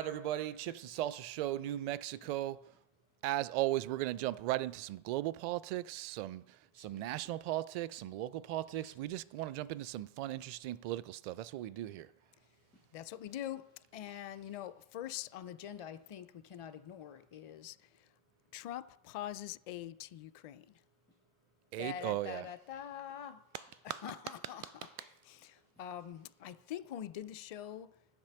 right, everybody. Chips and Salsa Show, New Mexico. As always, we're going to jump right into some global politics, some national politics, some local politics. We just want to jump into some fun, interesting political stuff. That's what we do here. That's what we do. And, first on the agenda, I think we cannot ignore is Trump pauses aid to Ukraine. Eight. Da, Oh da, yeah. da, da. I think when we did the show,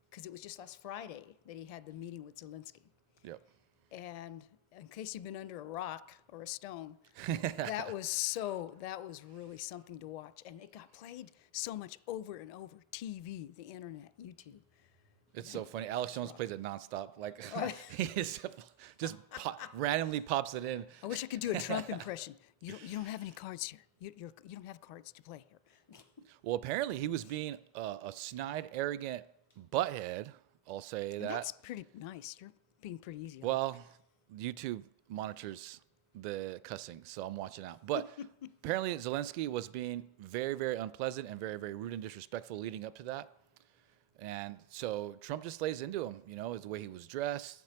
because it was just last Friday that he had the meeting with Zelensky. Yep. And in case you've been under a rock or a stone, that was really something to watch. And it got played so much over and over. TV, the internet, YouTube. It's so funny. Alex Jones plays it nonstop. Like randomly pops it in. I wish I could do a Trump impression. You don't have any cards here. You don't have cards to play here. Well, apparently he was being a snide, arrogant butthead. I'll say that. That's pretty nice. You're being pretty easy. Well, YouTube monitors the cussing, so I'm watching out. But apparently Zelensky was being very, very unpleasant and very, very rude and disrespectful leading up to that. And so Trump just lays into him, the way he was dressed,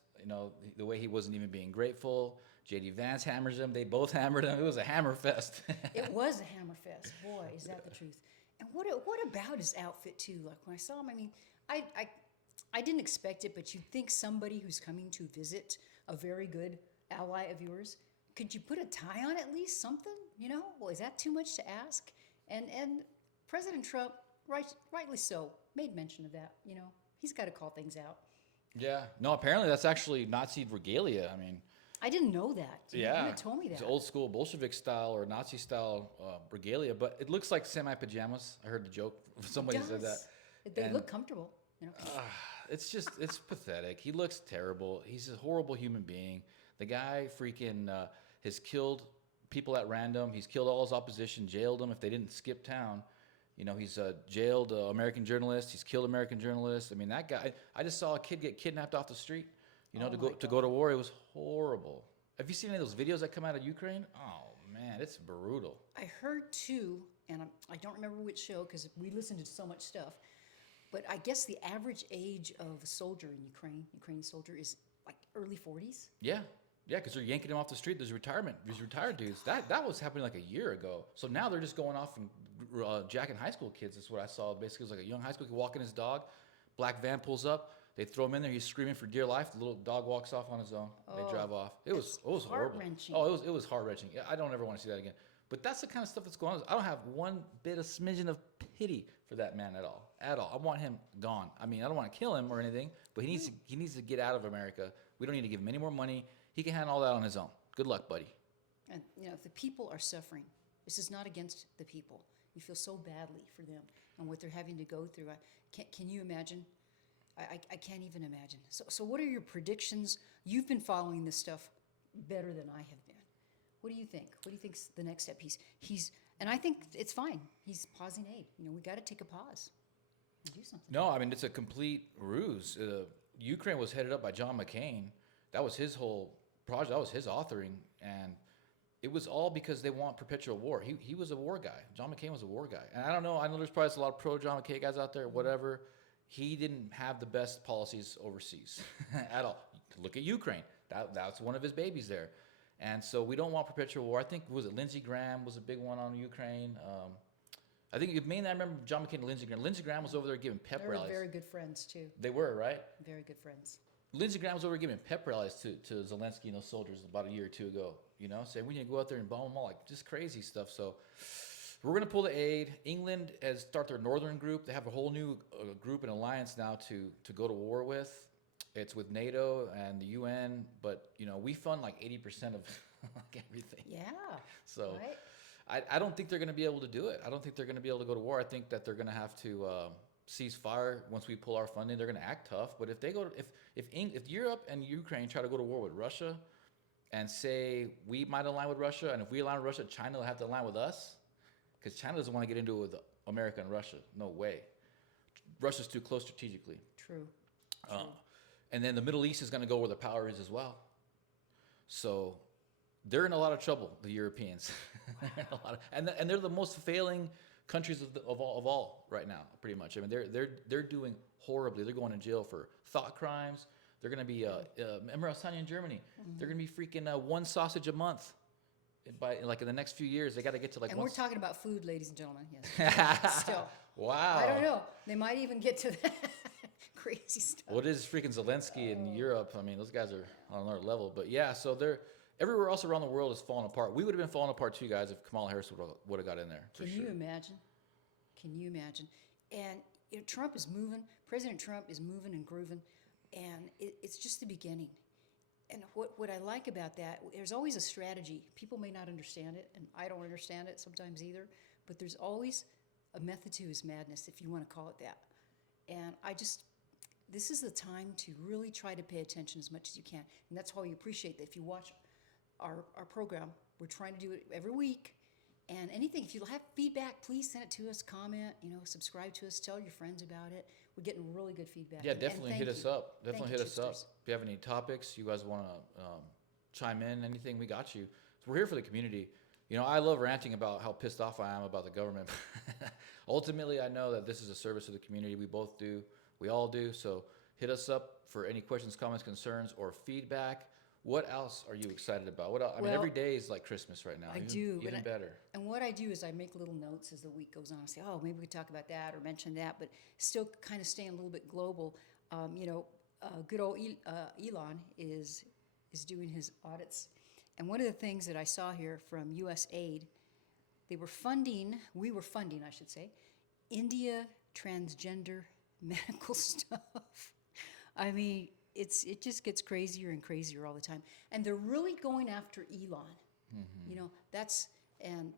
the way he wasn't even being grateful. J.D. Vance hammers him. They both hammered him. It was a hammer fest. It was a hammer fest. Boy, is that the truth. And what about his outfit, too? Like, when I saw him, I mean, I didn't expect it, but you'd think somebody who's coming to visit a very good ally of yours, could you put a tie on at least, something? Well, is that too much to ask? And President Trump, rightly so, made mention of that. He's got to call things out. Yeah. No, apparently that's actually Nazi regalia. I mean, I didn't know that. yeah. You told me that. It's old school Bolshevik style or Nazi style regalia, but it looks like semi-pajamas. I heard the joke. Somebody said that. They look comfortable. It's pathetic. He looks terrible. He's a horrible human being. The guy freaking has killed people at random. He's killed all his opposition, jailed them if they didn't skip town. He's jailed American journalists. He's killed American journalists. I mean, that guy. I just saw a kid get kidnapped off the street. To go to war. It was horrible. Have you seen any of those videos that come out of Ukraine? Oh man, it's brutal. I heard too, and I don't remember which show because we listened to so much stuff. But I guess the average age of a soldier in Ukrainian soldier, is like early 40s. Yeah, because they're yanking him off the street. These retired dudes. That was happening like a year ago. So now they're just going off and jacking high school kids. That's what I saw. Basically, it was like a young high school kid walking his dog. Black van pulls up. They throw him in there. He's screaming for dear life. The little dog walks off on his own. They drive off. It was horrible. Heart-wrenching. Oh, it was heart-wrenching. I don't ever want to see that again. But that's the kind of stuff that's going on. I don't have one bit of smidgen of pity for that man at all. At all. I want him gone. I mean, I don't want to kill him or anything, but he needs to get out of America. We don't need to give him any more money. He can handle all that on his own. Good luck, buddy. And if the people are suffering, this is not against the people. You feel so badly for them and what they're having to go through. Can you imagine? I can't even imagine. So what are your predictions? You've been following this stuff better than I have been. What do you think? What do you think's the next step? And I think it's fine. He's pausing aid. We got to take a pause and do something. No, I mean, it's a complete ruse. Ukraine was headed up by John McCain. That was his whole project. That was his authoring. And it was all because they want perpetual war. He was a war guy. John McCain was a war guy. And I know there's probably a lot of pro-John McCain guys out there, whatever. He didn't have the best policies overseas at all. Look at Ukraine. That's one of his babies there. And so we don't want perpetual war. I think, Lindsey Graham was a big one on Ukraine. I think mainly I remember John McCain and Lindsey Graham. Lindsey Graham was over there giving pep rallies. They were very good friends, too. They were, right? Very good friends. Lindsey Graham was over giving pep rallies to Zelensky and those soldiers about a year or two ago, saying we need to go out there and bomb them all, like just crazy stuff. So we're going to pull the aid. England has started their northern group. They have a whole new group and alliance now to go to war with. It's with NATO and the UN, but we fund like 80% of like everything. Yeah. So right. I don't think they're going to be able to do it. I don't think they're going to be able to go to war. I think that they're going to have to cease fire once we pull our funding. They're going to act tough. But if they go, if Europe and Ukraine try to go to war with Russia, and say we might align with Russia, and if we align with Russia, China will have to align with us, because China doesn't want to get into it with America and Russia. No way. Russia's too close strategically. True. And then the Middle East is going to go where the power is as well. So they're in a lot of trouble, the Europeans. And they're the most failing countries of all right now, pretty much. I mean, they're doing horribly. They're going to jail for thought crimes. They're gonna be. Remember I was telling you in Germany, they're gonna be freaking one sausage a month. By like in the next few years, they got to get to like. And we're talking about food, ladies and gentlemen. Yes. Still. Wow. I don't know. They might even get to that crazy stuff. What is freaking Zelensky in Europe? I mean, those guys are on another level. But yeah, so they're everywhere else around the world is falling apart. We would have been falling apart too, guys, if Kamala Harris would have got in there. Can you imagine? Can you imagine? And Trump is moving. President Trump is moving and grooving, and it's just the beginning. And what I like about that, there's always a strategy. People may not understand it, and I don't understand it sometimes either, but there's always a method to his madness, if you want to call it that. And this is the time to really try to pay attention as much as you can. And that's why we appreciate that. If you watch our program, we're trying to do it every week. And anything, if you have feedback, please send it to us, comment, subscribe to us, tell your friends about it. We're getting really good feedback. Yeah, definitely hit us up. Definitely hit us up. If you have any topics, you guys want to chime in, anything, we got you. So we're here for the community. I love ranting about how pissed off I am about the government. Ultimately, I know that this is a service to the community. We both do. We all do. So hit us up for any questions, comments, concerns, or feedback. What else are you excited about? What else? I mean, every day is like Christmas right now. I do. Even better. And what I do is I make little notes as the week goes on. I say, oh, maybe we could talk about that or mention that, but still kind of staying a little bit global. Good old Elon is doing his audits. And one of the things that I saw here from U.S. Aid, we were funding, I should say, India transgender medical stuff. I mean, it just gets crazier and crazier all the time. And they're really going after Elon. Mm-hmm. And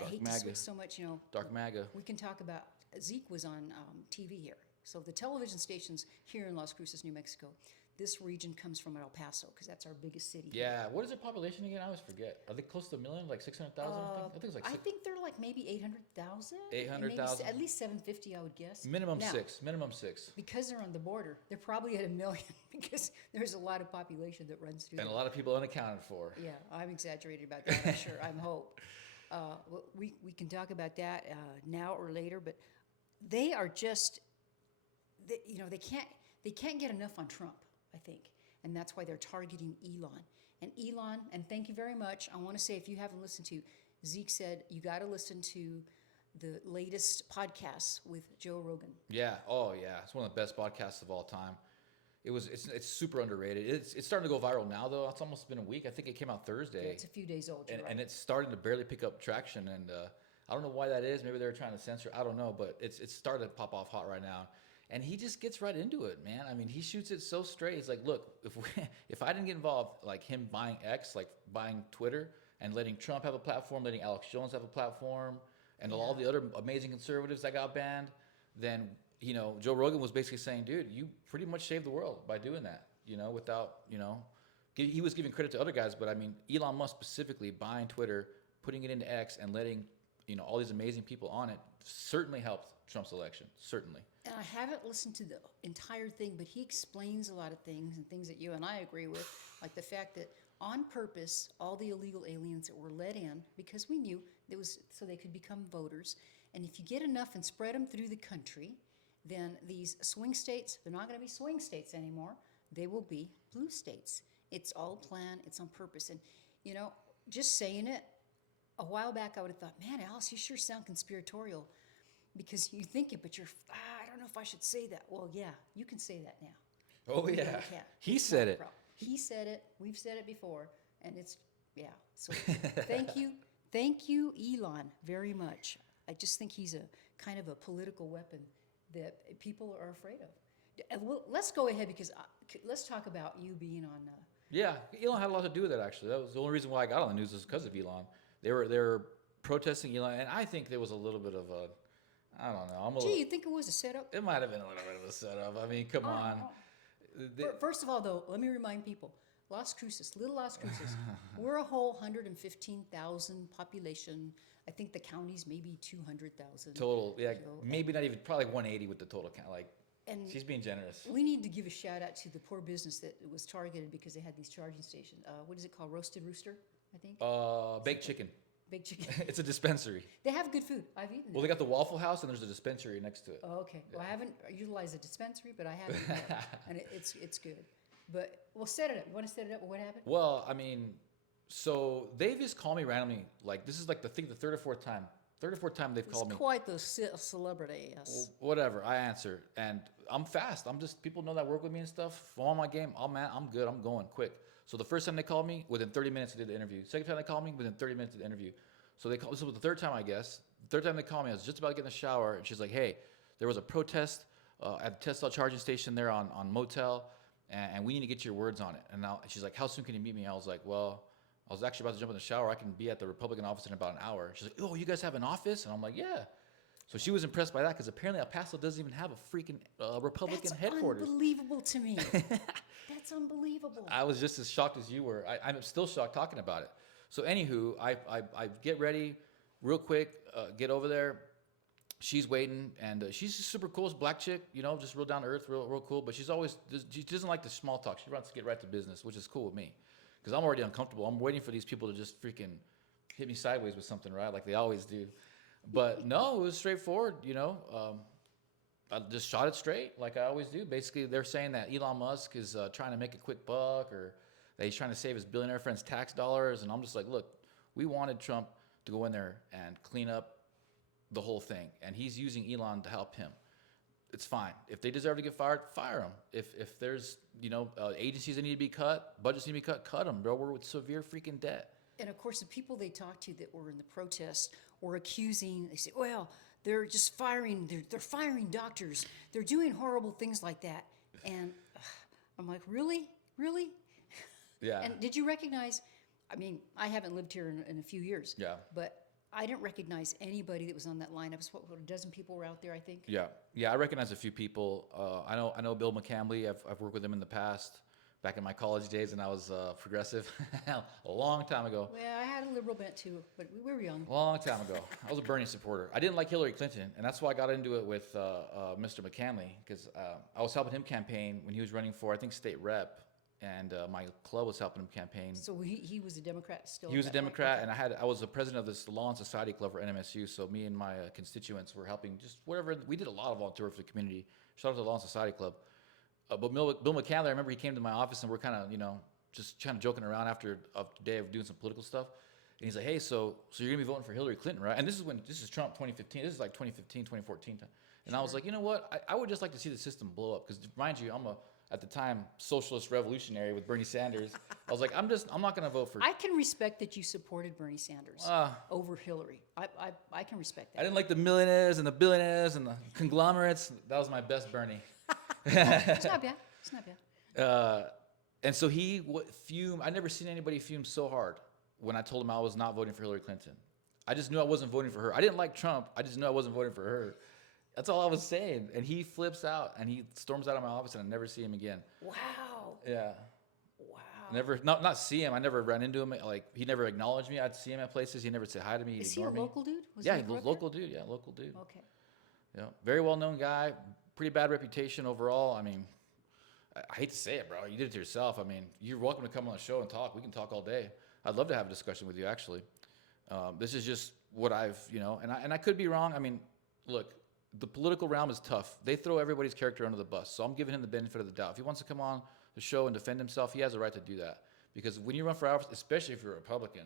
I hate to switch so much, Dark MAGA. We can talk about, Zeke was on TV here. So the television stations here in Las Cruces, New Mexico, this region comes from El Paso because that's our biggest city. Yeah. What is their population again? I always forget. Are they close to 1 million? Like 600,000? I think they're like maybe 800,000. 800,000. At least 750, I would guess. Minimum six. Because they're on the border, they're probably at 1 million because there's a lot of population that runs through. And a lot of people unaccounted for. Yeah, I'm exaggerating about that. I'm sure. I'm hope. We can talk about that now or later, but they are just, they can't get enough on Trump, I think. And that's why they're targeting Elon. And Elon, and thank you very much. I want to say, if you haven't listened to, Zeke said, you got to listen to the latest podcasts with Joe Rogan. Yeah. Oh, yeah. It's one of the best podcasts of all time. It's super underrated. It's starting to go viral now, though. It's almost been a week. I think it came out Thursday. Yeah, it's a few days old. And it's starting to barely pick up traction. And I don't know why that is. Maybe they're trying to censor. I don't know. But it's starting to pop off hot right now. And he just gets right into it, man. I mean, he shoots it so straight. He's like, look, if I didn't get involved, like him buying X, like buying Twitter, and letting Trump have a platform, letting Alex Jones have a platform, and all the other amazing conservatives that got banned, then, Joe Rogan was basically saying, dude, you pretty much saved the world by doing that, without, he was giving credit to other guys, but I mean, Elon Musk specifically buying Twitter, putting it into X, and letting, all these amazing people on it certainly helped Trump's election, certainly. And I haven't listened to the entire thing, but he explains a lot of things and things that you and I agree with, like the fact that on purpose, all the illegal aliens that were let in, because we knew it was so they could become voters. And if you get enough and spread them through the country, then these swing states, they're not going to be swing states anymore. They will be blue states. It's all planned. It's on purpose. And, just saying it, a while back I would have thought, man, Alice, you sure sound conspiratorial. Because you think it, but I don't know if I should say that. Well, yeah, you can say that now. Oh, yeah. He said it. He said it. We've said it before. And so thank you. Thank you, Elon, very much. I just think he's a kind of a political weapon that people are afraid of. Let's go ahead because let's talk about you being on. Yeah, Elon had a lot to do with it, actually. That was the only reason why I got on the news was because of Elon. They were protesting Elon, and I think there was a little bit of a, I don't know. You think it was a setup? It might have been a little bit of a setup. I mean, come on. First of all, though, let me remind people, Las Cruces, little Las Cruces, we're a whole 115,000 population. I think the county's maybe 200,000. Total, yeah, maybe not even, probably 180 with the total count. And she's being generous. We need to give a shout out to the poor business that was targeted because they had these charging stations. What is it called? Roasted Rooster, I think? Baked chicken. Baked chicken. It's a dispensary. They have good food. I've eaten. Well, they got the Waffle House and there's a dispensary next to it. Oh, okay. Well, I haven't utilized a dispensary, but I have eaten it, and it's good. But we'll set it up. You want to set it up? What happened? Well, I mean, so they just call me randomly. Like this is like the third or fourth time. Third or fourth time they've It's called me. quite the celebrity, yes. Whatever. I answer, and I'm fast. I'm just people know that work with me and stuff. Follow my game. I'm good. I'm going quick. So the first time they called me, within 30 minutes they did the interview. Second time they called me, within 30 minutes of the interview. So they called. This was the third time, I guess. The third time they called me, I was just about to get in the shower, and she's like, "Hey, there was a protest at the Tesla charging station there on Motel, and we need to get your words on it." And now she's like, "How soon can you meet me?" I was like, "Well, I was actually about to jump in the shower. I can be at the Republican office in about an hour." She's like, "Oh, you guys have an office?" And I'm like, "Yeah." So she was impressed by that because apparently El Paso doesn't even have a freaking Republican headquarters. That's unbelievable to me. That's unbelievable. I was just as shocked as you were. I'm still shocked talking about it. So anywho, I get ready real quick, get over there. She's waiting, and she's just super cool. She's a black chick, you know, just real down to earth, real cool. But she doesn't like the small talk. She wants to get right to business, which is cool with me. Because I'm already uncomfortable. I'm waiting for these people to just freaking hit me sideways with something, right? Like they always do. But no, it was straightforward, you know. I just shot it straight, like I always do. Basically, they're saying that Elon Musk is trying to make a quick buck, or that he's trying to save his billionaire friends' tax dollars. And I'm just like, look, we wanted Trump to go in there and clean up the whole thing. And he's using Elon to help him. It's fine. If they deserve to get fired, fire them. If there's, you know, agencies that need to be cut, budgets need to be cut them, bro. We're with severe freaking debt. And of course, the people they talked to that were in the protest were accusing, they said, well, they're just firing, they're firing doctors. They're doing horrible things like that. And I'm like, really? Really? Yeah. And did you recognize, I mean, I haven't lived here in a few years. Yeah. But I didn't recognize anybody that was on that lineup. What, a dozen people were out there, I think? Yeah. I recognize a few people. I know Bill McCambly. I've worked with him in the past, back in my college days, and I was progressive a long time ago. Well, I had a liberal bent too, but we were young. Long time ago. I was a Bernie supporter. I didn't like Hillary Clinton, and that's why I got into it with Mr. McCandley, because I was helping him campaign when he was running for, I think, state rep, and my club was helping him campaign. So he was a Democrat still? He was a at that point? Democrat, and I was the president of this Law and Society Club for NMSU, so me and my constituents were helping just whatever. We did a lot of volunteer work for the community. Shout out to the Law and Society Club. But Bill McCandley, I remember he came to my office, and we're kind of, you know, just kind of joking around after a day of doing some political stuff. And he's like, hey, so you're going to be voting for Hillary Clinton, right? And this is Trump 2015. This is like 2015, 2014 time. And I was like, you know what? I would just like to see the system blow up. Because mind you, I'm at the time, socialist revolutionary with Bernie Sanders. I was like, I'm not going to vote for... I can respect that you supported Bernie Sanders over Hillary. I can respect that. I didn't like the millionaires and the billionaires and the conglomerates. That was my best Bernie. It's not bad. It's not bad. And so he fumed. I never seen anybody fume so hard when I told him I was not voting for Hillary Clinton. I just knew I wasn't voting for her. I didn't like Trump. I just knew I wasn't voting for her. That's all I was saying. And he flips out and he storms out of my office, and I never see him again. Wow. Yeah. Wow. Never, not see him. I never ran into him. Like, he never acknowledged me. I'd see him at places. He never said hi to me. Is he a local dude? Yeah, local dude. Yeah, local dude. Okay. Yeah, very well known guy. Pretty bad reputation overall. I mean, I hate to say it, bro. You did it to yourself. I mean, you're welcome to come on the show and talk. We can talk all day. I'd love to have a discussion with you, actually. This is just what I've, you know, and I could be wrong. I mean, look, the political realm is tough. They throw everybody's character under the bus. So I'm giving him the benefit of the doubt. If he wants to come on the show and defend himself, he has a right to do that. Because when you run for office, especially if you're a Republican,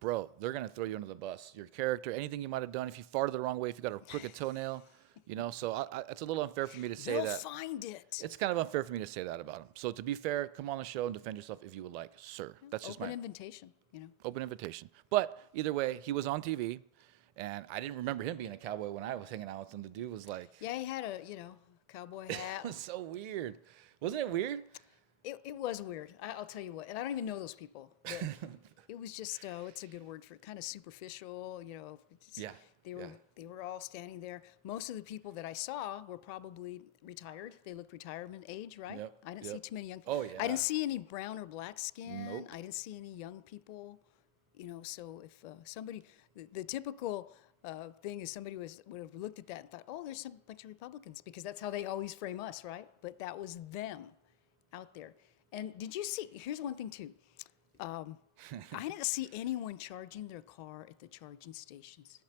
bro, they're going to throw you under the bus. Your character, anything you might have done, if you farted the wrong way, if you got a crooked toenail, you know, so it's a little unfair for me to say They'll that. find it. It's kind of unfair for me to say that about him. So to be fair, come on the show and defend yourself if you would like, sir. That's just Open invitation, you know. Open invitation. But either way, he was on TV, and I didn't remember him being a cowboy when I was hanging out with him. The dude was like... Yeah, he had a, you know, cowboy hat. It was so weird. Wasn't it weird? It was weird. I'll tell you what. And I don't even know those people. But it was just, what's a good word for it? Kind of superficial, you know. Yeah. They were all standing there. Most of the people that I saw were probably retired. They looked retirement age, right? Yep. I didn't see too many young. Oh, yeah. I didn't see any brown or black skin. Nope. I didn't see any young people. You know, so if somebody, the typical thing is somebody would have looked at that and thought, oh, there's a bunch of Republicans, because that's how they always frame us, right? But that was them out there. And did you see? Here's one thing too. I didn't see anyone charging their car at the charging stations.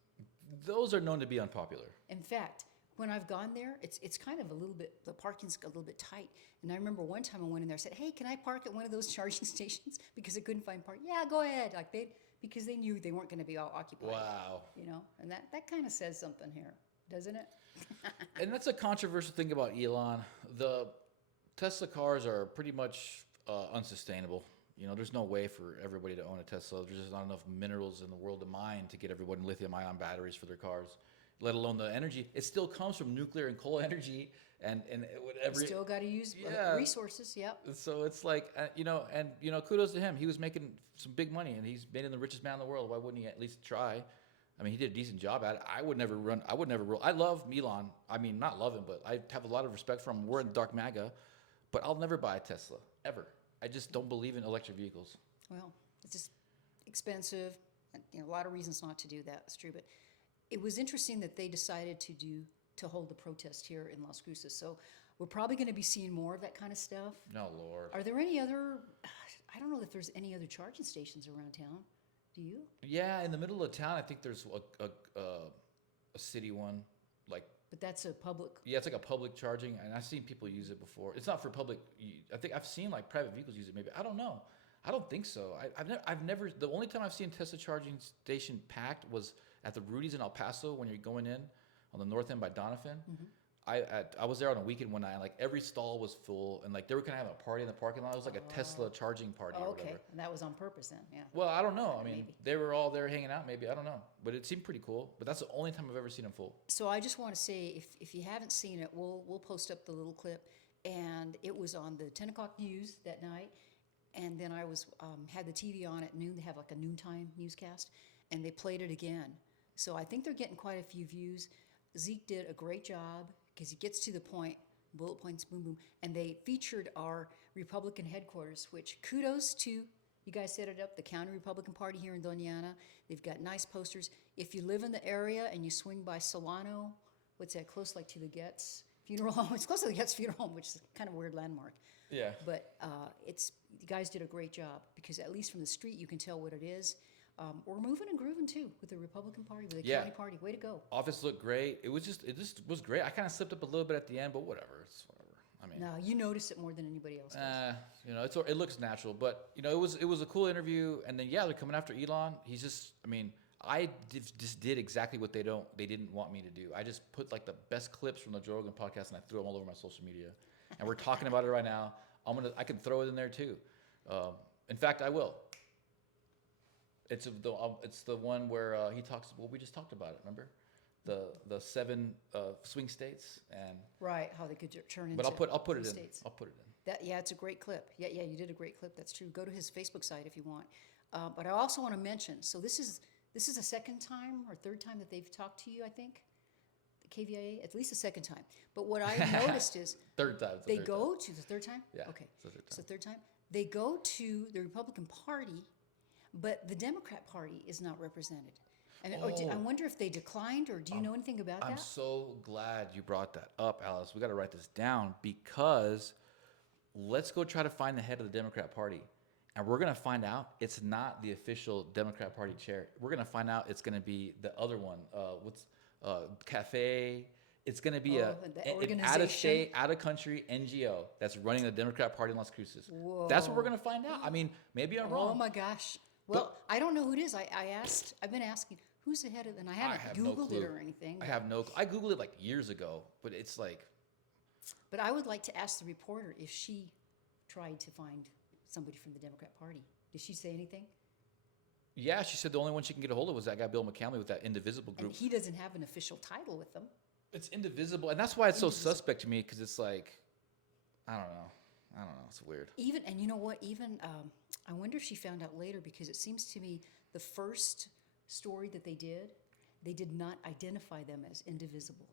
Those are known to be unpopular. In fact, when I've gone there, it's kind of a little bit, the parking's a little bit tight. And I remember one time I went in there, I said, hey, can I park at one of those charging stations? Because I couldn't find parking. Yeah, go ahead. Like because they knew they weren't going to be all occupied. Wow. You know, and that kind of says something here, doesn't it? And that's a controversial thing about Elon. The Tesla cars are pretty much unsustainable. You know, there's no way for everybody to own a Tesla. There's just not enough minerals in the world to mine to get everyone lithium-ion batteries for their cars, let alone the energy. It still comes from nuclear and coal energy and whatever. Still got to use resources, yep. So it's like, kudos to him. He was making some big money, and he's been the richest man in the world. Why wouldn't he at least try? I mean, he did a decent job at it. I would never roll. I love Elon. I mean, not love him, but I have a lot of respect for him. We're in dark MAGA, but I'll never buy a Tesla, ever. I just don't believe in electric vehicles. Well, it's just expensive, and a lot of reasons not to do that. It's true, but it was interesting that they decided to hold the protest here in Las Cruces. So we're probably going to be seeing more of that kind of stuff. No, Lord. Are there any other? I don't know if there's any other charging stations around town. Do you? Yeah, in the middle of town, I think there's a city one, like. But that's a public. Yeah, it's like a public charging, and I've seen people use it before. It's not for public. I think I've seen like private vehicles use it. Maybe I don't know. I don't think so. I've never. The only time I've seen Tesla charging station packed was at the Rudy's in El Paso when you're going in on the north end by Donovan. Mm-hmm. I was there on a weekend one night, and like every stall was full, and like they were kind of having a party in the parking lot. It was like a Tesla charging party or Okay, whatever. and that was on purpose then, yeah. Well, I don't know. I mean, Maybe. they were all there hanging out. Maybe I don't know, but it seemed pretty cool. But that's the only time I've ever seen them full. So I just want to say, if you haven't seen it, we'll post up the little clip, and it was on the 10 o'clock news that night, and then I was had the TV on at noon. They have like a noontime newscast, and they played it again. So I think they're getting quite a few views. Zeke did a great job because he gets to the point, bullet points, boom, boom, and they featured our Republican headquarters, which kudos to, you guys set it up, the County Republican Party here in Doña Ana. They've got nice posters. If you live in the area and you swing by Solano, what's that, close like to the Getz Funeral Home? It's close to the Getz Funeral Home, which is kind of a weird landmark. Yeah. But you guys did a great job because at least from the street you can tell what it is. We're moving and grooving too with the Republican Party, with the county party. Way to go! Office looked great. It just was great. I kind of slipped up a little bit at the end, but whatever. It's whatever. I mean, no, you notice it more than anybody else does. it looks natural, but it was a cool interview. And then they're coming after Elon. He's just, I mean, just did exactly what they didn't want me to do. I just put like the best clips from the Joe Rogan podcast and I threw them all over my social media. And we're talking about it right now. I can throw it in there too. In fact, I will. It's the one where he talks. Well, we just talked about it. Remember, the 7 swing states and Right, how they could turn into. But I'll put it in. states. I'll put it in. It's a great clip. Yeah, you did a great clip. That's true. Go to his Facebook site if you want. But I also want to mention. So this is the second time or third time that they've talked to you. I think the KVIA, at least the second time. But what I noticed is Third time. they go to the third time. Yeah. Okay. It's the third time. It's the third time. They go to the Republican Party, but the Democrat Party is not represented. And I wonder if they declined, or do you know anything about that? I'm so glad you brought that up, Alice. We got to write this down because let's go try to find the head of the Democrat Party. And we're going to find out it's not the official Democrat Party chair. We're going to find out it's going to be the other one. Cafe. It's going to be an out-of-state, out-of-country NGO that's running the Democrat Party in Las Cruces. Whoa. That's what we're going to find out. I mean, maybe I'm wrong. Oh my gosh. Well, I don't know who it is. I've been asking, who's the head of, and I haven't Googled it or anything. I Googled it like years ago, but it's like. But I would like to ask the reporter if she tried to find somebody from the Democrat Party. Did she say anything? Yeah, she said the only one she can get a hold of was that guy Bill McCamley with that Indivisible group. And he doesn't have an official title with them. It's indivisible, and that's why it's so suspect to me because it's like, I don't know, it's weird. And you know what? I wonder if she found out later because it seems to me the first story that they did not identify them as indivisible,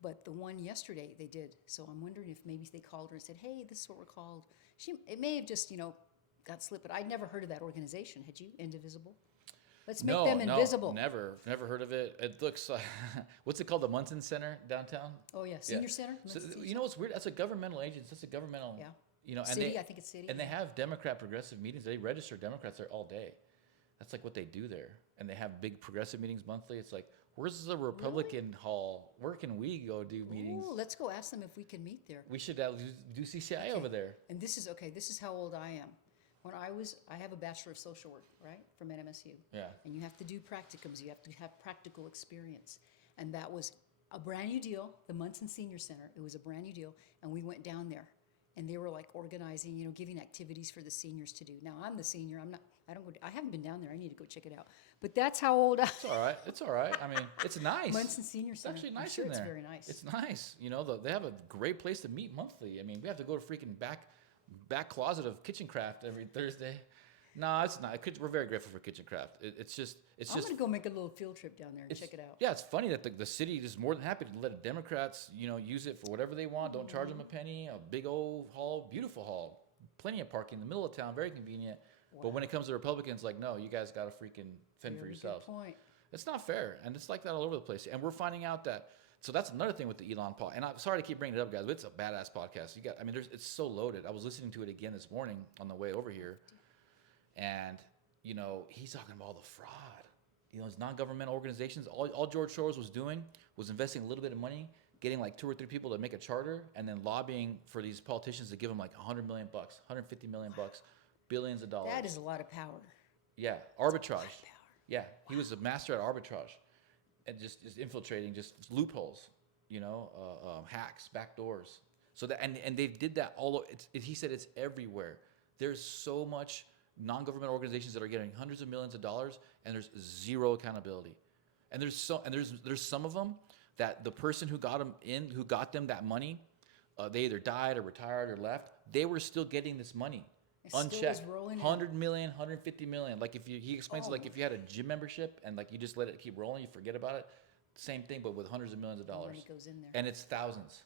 but the one yesterday they did. So I'm wondering if maybe they called her and said, "Hey, this is what we're called." It may have just got slipped, but I'd never heard of that organization. Had you? Indivisible. Let's make them invisible. Never heard of it. It looks like, what's it called? The Munson Center downtown? Oh, yeah. Senior Center? So, you know what's weird? That's a governmental agency. That's a governmental, and city, I think it's city. And they have Democrat progressive meetings. They register Democrats there all day. That's like what they do there. And they have big progressive meetings monthly. It's like, Where's the Republican hall? Where can we go do meetings? Ooh, let's go ask them if we can meet there. We should do CCI over there. And this is okay. This is how old I am. When I have a Bachelor of Social Work, right, from NMSU. Yeah. And you have to do practicums. You have to have practical experience. And that was a brand new deal. The Munson Senior Center. It was a brand new deal, and we went down there, and they were like organizing, giving activities for the seniors to do. Now I'm the senior. I haven't been down there. I need to go check it out. But that's how old I. It's all right. It's all right. I mean, it's nice. Munson Senior Center. It's actually nice I'm sure in there. It's very nice. It's nice. They have a great place to meet monthly. I mean, we have to go to freaking back closet of Kitchen Craft every Thursday. No, it's not. We're very grateful for Kitchen Craft. It's just. I'm gonna go make a little field trip down there and check it out. Yeah, it's funny that the city is more than happy to let Democrats, use it for whatever they want. Don't charge them a penny. A big old hall, beautiful hall, plenty of parking in the middle of town, very convenient. Wow. But when it comes to Republicans, like, no, you guys got to freaking fend for yourselves. Good point. It's not fair, and it's like that all over the place. And we're finding out that. So that's another thing with the Elon podcast. And I'm sorry to keep bringing it up, guys, but it's a badass podcast. It's so loaded. I was listening to it again this morning on the way over here, and he's talking about all the fraud. His non-governmental organizations. All George Soros was doing was investing a little bit of money, getting like 2 or 3 people to make a charter, and then lobbying for these politicians to give him like $100 million, $150 million, billions of dollars. That is a lot of power. Yeah, arbitrage. Yeah, he was a master at arbitrage, and just infiltrating just loopholes, hacks, backdoors. So that and they did that all. He said it's everywhere. There's so much non-government organizations that are getting hundreds of millions of dollars, and there's zero accountability. And there's some of them that the person who got them that money, they either died or retired or left. They were still getting this money. Unchecked, 100 million, 150 million. Like he explains it like if you had a gym membership and like you just let it keep rolling, you forget about it. Same thing, but with hundreds of millions of dollars. Money goes in there. And it's thousands.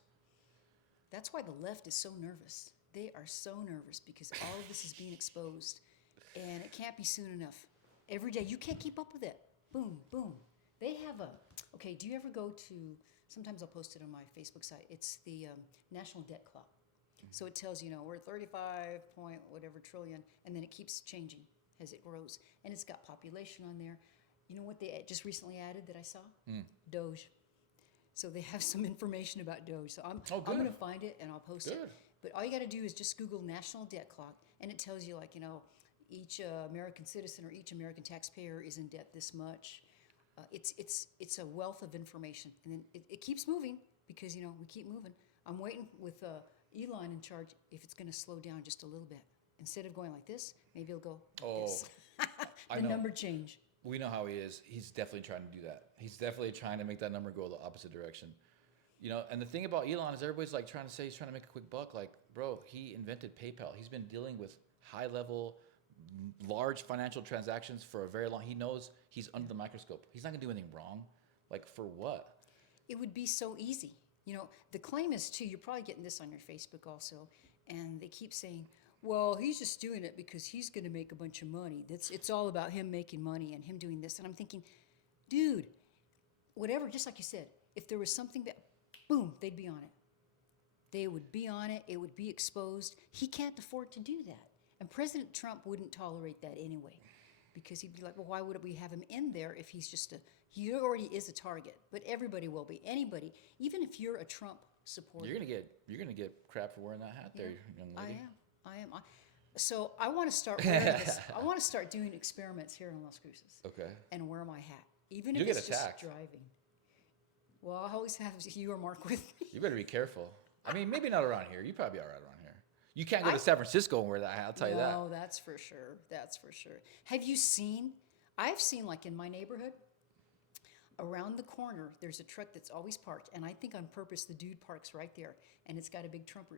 That's why the left is so nervous. They are so nervous because all of this is being exposed, and it can't be soon enough. Every day, you can't keep up with it. Boom, boom. They have okay, do you ever go to, sometimes I'll post it on my Facebook site. It's the National Debt Clock. So it tells we're 35 point whatever trillion, and then it keeps changing as it grows. And it's got population on there. You know what they just recently added that I saw? Doge. So they have some information about Doge. So I'm going to find it and I'll post it. But all you got to do is just Google National Debt Clock, and it tells you each American citizen or each American taxpayer is in debt this much. It's a wealth of information, and then it keeps moving because we keep moving. I'm waiting with Elon in charge if it's going to slow down just a little bit. Instead of going like this, maybe it'll go like this. The number change. We know how he is. He's definitely trying to do that. He's definitely trying to make that number go the opposite direction. And the thing about Elon is everybody's like trying to say he's trying to make a quick buck. Like, bro, he invented PayPal. He's been dealing with high-level, large financial transactions for a very long. He knows he's under the microscope. He's not gonna do anything wrong. Like, for what? It would be so easy. The claim is too. You're probably getting this on your Facebook also, and they keep saying, well, he's just doing it because he's going to make a bunch of money. It's all about him making money and him doing this. And I'm thinking, dude, whatever, just like you said, if there was something that, boom, they'd be on it. They would be on it. It would be exposed. He can't afford to do that. And President Trump wouldn't tolerate that anyway, because he'd be like, well, why would we have him in there if he's just he already is a target, but everybody will be. Anybody, even if you're a Trump supporter. You're gonna get crap for wearing that hat there, young lady. I am. So I want to start wearing this. I want to start doing experiments here in Las Cruces. Okay. And wear my hat, even You'll if it's get attacked. just driving. Well, I always have you or Mark with me. You better be careful. I mean, maybe not around here. You probably be all right around here. You can't go to San Francisco and wear that hat. I'll tell you that. No, that's for sure. That's for sure. Have you seen? I've seen, like in my neighborhood, around the corner, there's a truck that's always parked, and I think on purpose the dude parks right there, and it's got a big Trump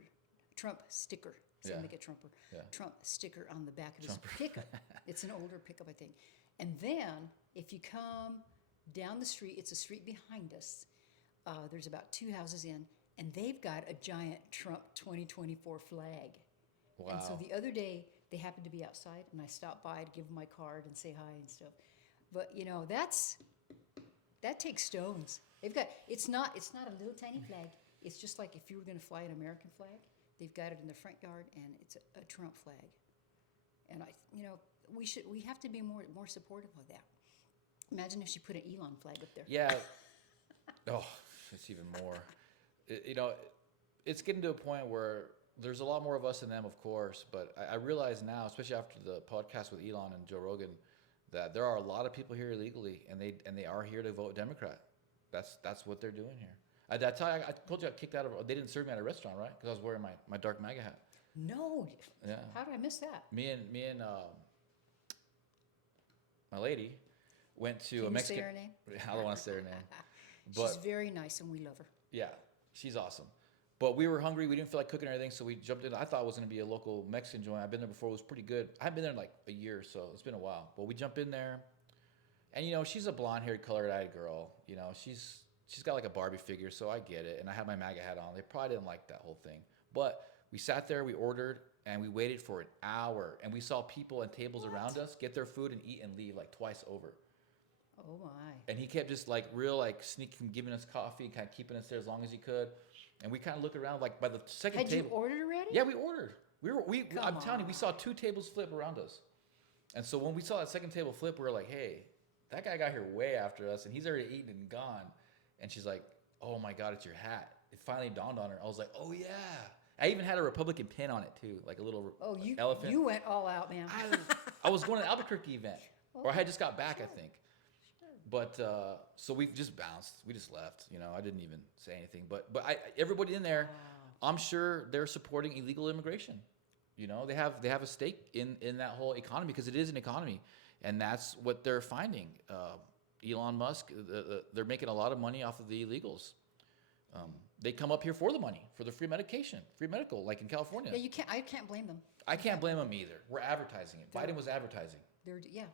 sticker. So make a Trump sticker on the back of his pickup. It's an older pickup, I think. And then if you come down the street, it's a street behind us. There's about 2 houses in, and they've got a giant Trump 2024 flag. Wow. And so the other day, they happened to be outside, and I stopped by to give them my card and say hi and stuff. But that takes stones. It's not a little tiny flag. It's just like if you were going to fly an American flag, they've got it in the front yard, and it's a Trump flag. And we have to be more supportive of that. Imagine if she put an Elon flag up there. Yeah. Oh, it's even more. You know, it's getting to a point where there's a lot more of us than them, of course. But I realize now, especially after the podcast with Elon and Joe Rogan, that there are a lot of people here illegally, and they are here to vote Democrat. That's what they're doing here. I tell you, I told you I kicked out of. They didn't serve me at a restaurant, right? Because I was wearing my dark MAGA hat. No. Yeah. How did I miss that? Me and my lady went to Can a you Mexican. say her name? I don't want to say her name. She's very nice, and we love her. Yeah, she's awesome. But we were hungry. We didn't feel like cooking or anything, so we jumped in. I thought it was going to be a local Mexican joint. I've been there before. It was pretty good. I haven't been there in like a year or so. It's been a while. But we jump in there, and you know, she's a blonde-haired, colored-eyed girl. You know, she's got like a Barbie figure, so I get it. And I had my MAGA hat on. They probably didn't like that whole thing. But we sat there, we ordered, and we waited for an hour. And we saw people and tables around us get their food and eat and leave like twice over. Oh my! And he kept just like real like sneaking, giving us coffee, kind of keeping us there as long as he could. And we kind of look around like by the second Had table. you ordered already? Yeah, we ordered. I'm telling you, we on. saw 2 tables flip around us. And so when we saw that second table flip, we were like, hey, that guy got here way after us, and he's already eaten and gone. And she's like, oh my God, it's your hat. It finally dawned on her. I was like, oh yeah. I even had a Republican pin on it too, like a little elephant. You went all out, man. I was going to an Albuquerque event, or I had just got back, I think. But so we just bounced. We just left. You know, I didn't even say anything. But everybody in there, I'm sure they're supporting illegal immigration. You know, they have a stake in that whole economy because it is an economy, and that's what they're finding. Elon Musk, they're making a lot of money off of the illegals. They come up here for the money, for the free medication, free medical, like in California. Yeah, I can't blame them. I can't blame them either. We're advertising it. Biden was advertising. Yeah,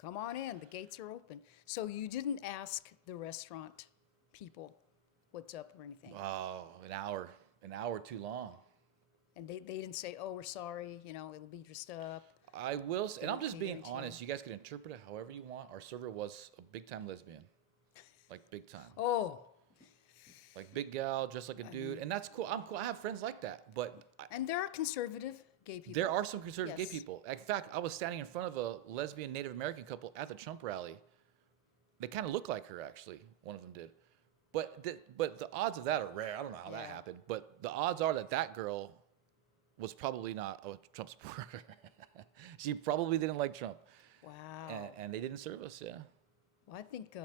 come on in. The gates are open. So you didn't ask the restaurant people what's up or anything, Oh, an hour too long. and they didn't say, "Oh, we're sorry. You know, it'll be dressed up." I will, and I'm just being Guarantee. honest. You guys can interpret it however you want. Our server was a big time lesbian, like big time, Oh, like big gal dressed like a dude, and that's cool. I'm cool. I have friends like that, but and there are conservative gay people. there are some conservative Yes. gay people. In fact, I was standing in front of a lesbian Native American couple at the Trump rally. They kind of look like her, actually. One of them did, but the odds of that are rare. I don't know how that Yeah. happened, but the odds are that girl was probably not a Trump supporter. She probably didn't like Trump. Wow. And they didn't serve us, yeah. Well, I think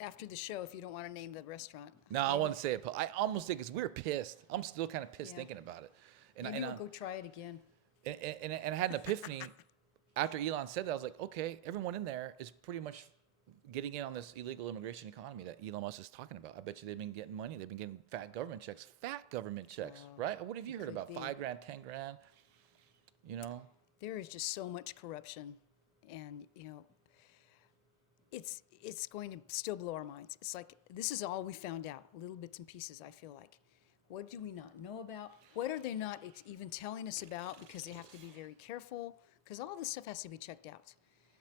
after the show, if you don't want to name the restaurant, No, I want to say it. I almost did because we were pissed. I'm still kind of pissed Yeah. thinking about it. maybe we'll go try it again. And I had an epiphany after Elon said that. I was like, okay, everyone in there is pretty much getting in on this illegal immigration economy that Elon Musk is talking about. I bet you they've been getting money. They've been getting fat government checks, right? What have you heard Could about? be. $5,000, $10,000, you know? There is just so much corruption, and you know, it's going to still blow our minds. It's like this is all we found out, little bits and pieces. I feel like, what do we not know about? What are they not even telling us about? Because they have to be very careful. Because all this stuff has to be checked out.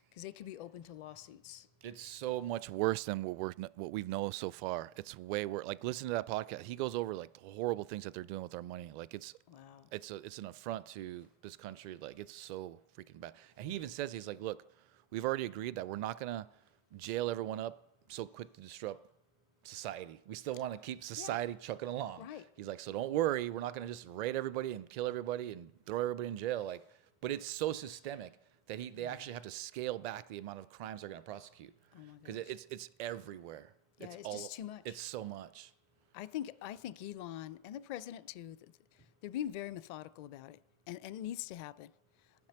Because they could be open to lawsuits. It's so much worse than what we've known so far. It's way worse. Like, listen to that podcast. He goes over like the horrible things that they're doing with our money. Like, it's an affront to this country. Like, it's so freaking bad. And he even says, he's like, look, we've already agreed that we're not gonna jail everyone up so quick to disrupt society. We still want to keep society chucking along. Right. He's like, so don't worry, we're not gonna just raid everybody and kill everybody and throw everybody in jail. Like, but it's so systemic that they actually have to scale back the amount of crimes they're going to prosecute because it's everywhere. Yeah, it's just too much. It's so much. I think Elon and the president too, they're being very methodical about it, and it needs to happen.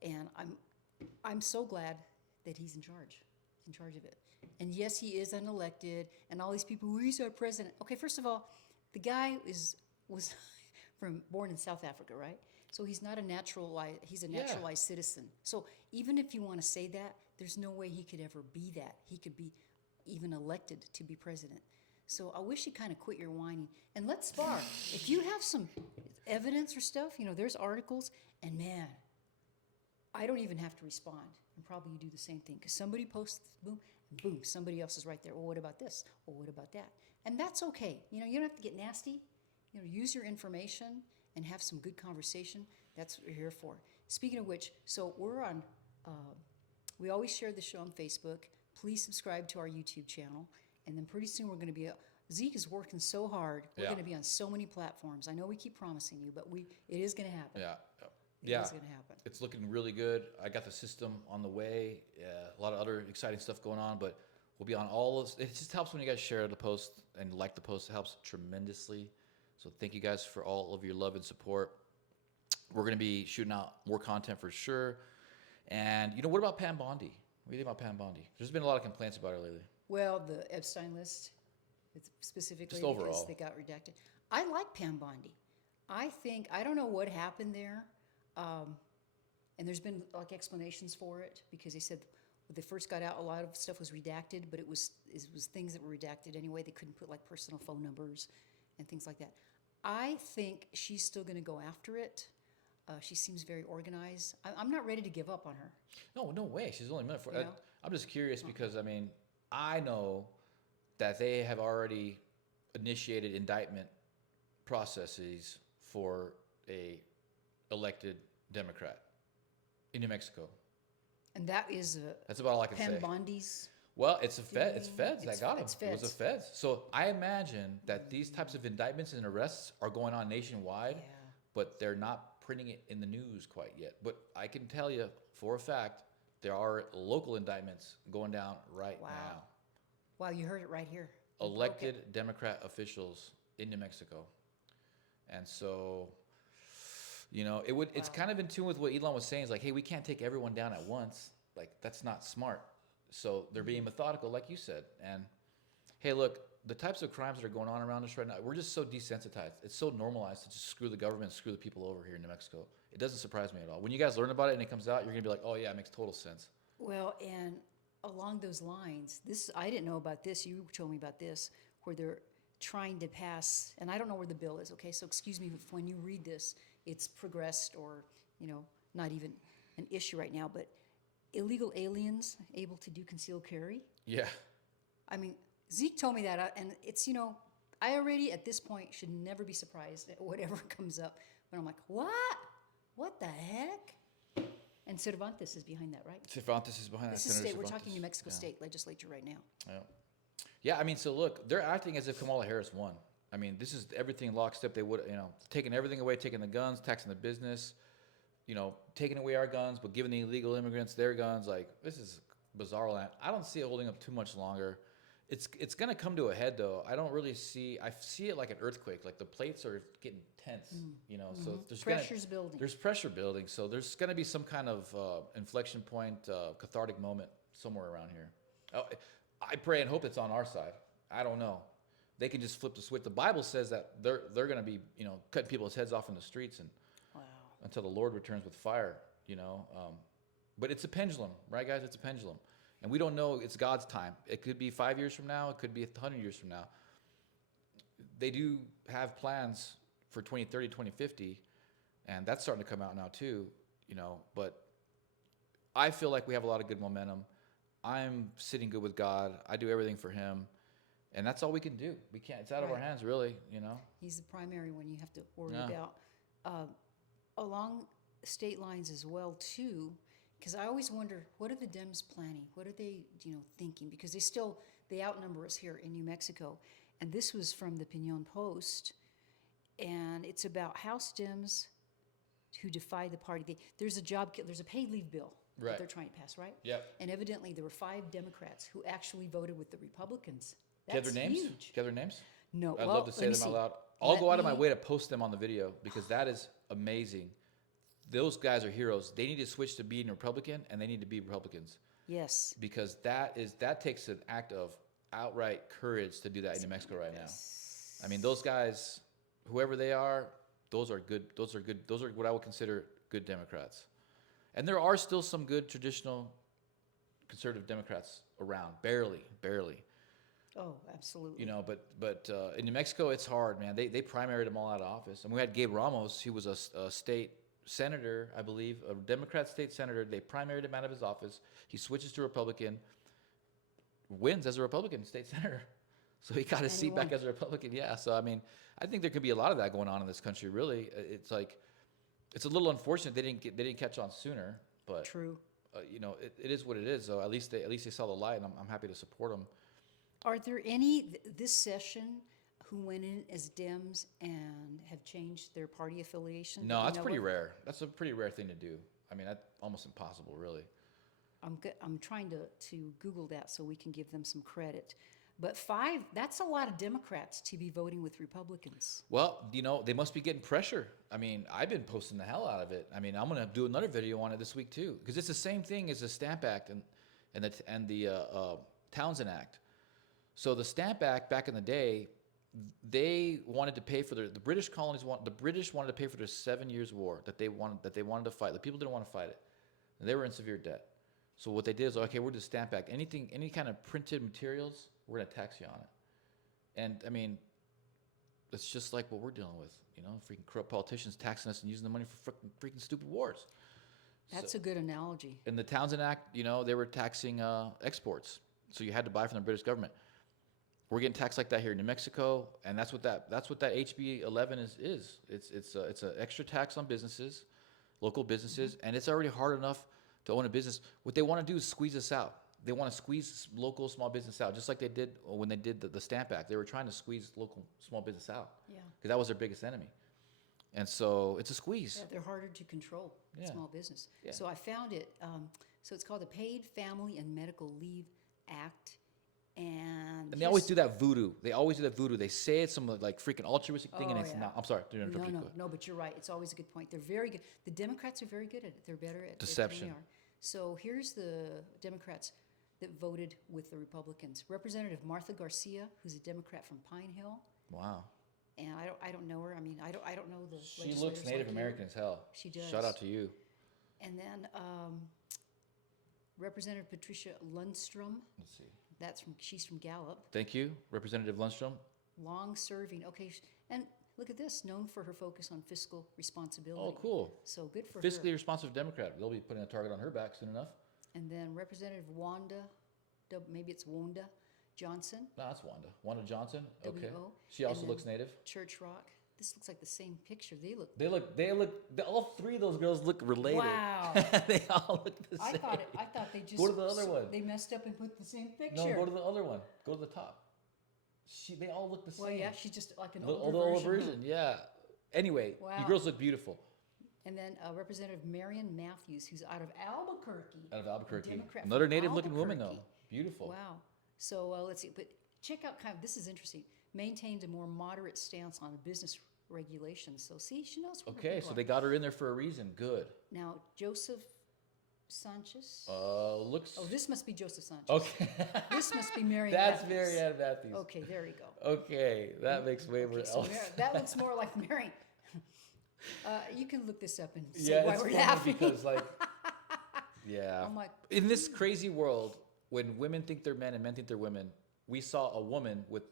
And I'm so glad that he's in charge of it. And yes, he is unelected, and all these people, he's our president. Okay, first of all, the guy was born in South Africa, right? So he's not he's a naturalized citizen. So even if you want to say that, there's no way he could ever be that. He could be even elected to be president. So I wish you kind of quit your whining and let's spar. If you have some evidence or stuff, you know, there's articles, and man, I don't even have to respond. And probably you do the same thing because somebody posts, boom, and boom, somebody else is right there. Well, what about this? Well, what about that? And that's okay. You know, you don't have to get nasty. You know, use your information and have some good conversation. That's what we're here for. Speaking of which, so we're on, we always share the show on Facebook. please subscribe to our YouTube channel. And then pretty soon we're going to be, Zeke is working so hard. We're Yeah. going to be on so many platforms. I know we keep promising you, but it is going to happen. Yeah. It Yeah. is going to happen. It's looking really good. I got the system on the way. A lot of other exciting stuff going on, but we'll be on all of. It just helps when you guys share the post and like the post. It helps tremendously. So thank you guys for all of your love and support. We're going to be shooting out more content for sure. And what about Pam Bondi? What do you think about Pam Bondi? There's been a lot of complaints about her lately. Well, the Epstein list, it's specifically Just because overall. they got redacted. I like Pam Bondi. I don't know what happened there. And there's been like explanations for it because they said when they first got out, a lot of stuff was redacted, but it was things that were redacted anyway. They couldn't put like personal phone numbers and things like that. I think she's still going to go after it. She seems very organized. I'm not ready to give up on her. No way. She's only meant for. You know? I'm just curious because I know that they have already initiated indictment processes for a elected Democrat in New Mexico. And that is That's about all I can Pam say. Bondi's. Well, it's feds that It's- got him. it's It was the feds. feds. So I imagine that these types of indictments and arrests are going on nationwide, Yeah. but they're not printing it in the news quite yet. But I can tell you for a fact there are local indictments going down right Wow. now. Wow, you heard it right here. We broke it. Elected Democrat officials in New Mexico. And so, it's kind of in tune with what Elon was saying. It's like, hey, we can't take everyone down at once. Like, that's not smart. So they're being methodical, like you said. And hey, look, the types of crimes that are going on around us right now, we're just so desensitized. It's so normalized to just screw the government, screw the people over here in New Mexico. It doesn't surprise me at all. When you guys learn about it and it comes out, you're going to be like, oh, yeah, it makes total sense. Well, and along those lines, I didn't know about this. You told me about this, where they're trying to pass, and I don't know where the bill is, okay? So excuse me if when you read this, it's progressed or, not even an issue right now, but illegal aliens able to do concealed carry. Yeah. I mean, Zeke told me that, and it's, I already at this point should never be surprised at whatever comes up. But I'm like, what? What the heck? And Cervantes is behind that, right? Cervantes is behind that. This is Senator state. We're Cervantes. talking New Mexico Yeah. State Legislature right now. Yeah. Yeah, so look, they're acting as if Kamala Harris won. This is everything lockstep. They would, taking everything away, taking the guns, taxing the business, taking away our guns, but giving the illegal immigrants their guns. Like, this is bizarre land. I don't see it holding up too much longer. It's going to come to a head, though. I see it like an earthquake. Like, the plates are getting tense, so there's Pressure's building. There's pressure building. So there's going to be some kind of inflection point, cathartic moment somewhere around here. Oh, I pray and hope it's on our side. I don't know. They can just flip the switch. The Bible says that they're going to be, cutting people's heads off in the streets and Wow. until the Lord returns with fire, But it's a pendulum, right, guys? It's a pendulum. And we don't know. It's God's time. It could be 5 years from now. It could be 100 years from now. They do have plans for 2030, 2050, and that's starting to come out now too, But I feel like we have a lot of good momentum. I'm sitting good with God. I do everything for Him. And that's all we can do. We can't. It's out of our Right. hands, really. He's the primary one you have to worry Yeah. about. Along state lines as well, too, because I always wonder, what are the Dems planning? What are they, thinking? Because they outnumber us here in New Mexico. And this was from the Pinon Post, and it's about House Dems who defy the party. There's a paid leave bill Right. that they're trying to pass, right? Yep. And evidently there were 5 Democrats who actually voted with the Republicans. Do you have That's their names? huge. Do you have their names? No, I'd well, love to say let me them out see. loud. I'll Let go out of my me- way to post them on the video because that is amazing. Those guys are heroes. They need to switch to being Republican, and they need to be Republicans Yes. because that takes an act of outright courage to do that in New Mexico right now. Those guys, whoever they are, those are good. Those are what I would consider good Democrats. And there are still some good traditional conservative Democrats around, barely. Oh, absolutely. But in New Mexico, it's hard, man. They primaried them all out of office. And we had Gabe Ramos, who was a state senator, I believe, a Democrat state senator. They primaried him out of his office. He switches to Republican, wins as a Republican state senator. So he got his And he seat back won. as a Republican. Yeah. So, I think there could be a lot of that going on in this country, really. It's like, it's a little unfortunate they didn't catch on sooner, but True. it is what it is. So at least they saw the light, and I'm happy to support them. Are there any this session who went in as Dems and have changed their party affiliation? No, You that's know pretty what? rare. That's a pretty rare thing to do. I mean, that's almost impossible, really. I'm trying to Google that so we can give them some credit. But 5, that's a lot of Democrats to be voting with Republicans. Well, they must be getting pressure. I mean, I've been posting the hell out of it. I mean, I'm gonna do another video on it this week too, because it's the same thing as the Stamp Act and the Townsend Act. So the Stamp Act back in the day, they wanted to pay for the British colonies. The British wanted to pay for their 7 years war that they wanted to fight. The people didn't want to fight it, and they were in severe debt. So what they did is, okay, we're just Stamp Act. Any kind of printed materials, we're gonna tax you on it. And I mean, it's just like what we're dealing with. Freaking corrupt politicians taxing us and using the money for freaking stupid wars. That's a good analogy. In the Townsend Act, they were taxing exports, so you had to buy from the British government. We're getting taxed like that here in New Mexico, and that's what that HB 11 is. It's an extra tax on businesses, local businesses, and it's already hard enough to own a business. What they want to do is squeeze us out. They want to squeeze local small business out, just like they did when they did the Stamp Act. They were trying to squeeze local small business out. Yeah. Because that was their biggest enemy. And so it's a squeeze. Yeah, they're harder to control, Yeah. small business. Yeah. So I found it. So it's called the Paid Family and Medical Leave Act. And they always do that voodoo. They say it's some like freaking altruistic thing, and Oh, it's yeah. not. I'm sorry. Didn't interrupt you. No, but you're right. It's always a good point. They're very good. The Democrats are very good at it. They're better at Deception. it than we are. So here's the Democrats that voted with the Republicans. Representative Martha Garcia, who's a Democrat from Pine Hill, Wow. and I don't know her. I mean, I don't know the. She looks legislators Native like you. American as hell. She does. Shout out to you. And then Representative Patricia Lundstrom. Let's see. She's from Gallup. Thank you, Representative Lundstrom. Long-serving. Okay, and look at this. Known for her focus on fiscal responsibility. Oh, cool. So good for Fiscally her. responsive Democrat. They'll be putting a target on her back soon enough. And then Representative maybe it's Wanda Johnson, No, that's Wanda. Wanda Johnson. Okay. W.O. She also And looks then native. Church Rock. This looks like the same picture. They They look. All three of those girls look related. Wow. They all look the I same. thought they just Go to the other one. They messed up and put the same picture. No, go to the other one. Go to the top. They all look the same. Well, yeah, she's just like an The older older version. version. Yeah. Anyway, Wow. you girls look beautiful. And then Representative Marion Matthews, who's out of Albuquerque. Out of Albuquerque. Democrat Another from native-looking woman, though. Albuquerque. Beautiful. Wow. So let's see. But check out this is interesting. Maintained a more moderate stance on business regulations. So see, she knows what her Okay, people so are. they got her in there for a reason. Good. Now, Joseph Sanchez. Looks. Oh, this must be Joseph Sanchez. Okay. This must be Marion That's Matthews. Marianne Matthews. Okay, there you go. Okay, that makes way more Okay, so sense. that looks more like Marion. You can look this up and see Yeah, why it's we're funny laughing. because yeah. I'm like, In this crazy world, when women think they're men and men think they're women, we saw a woman with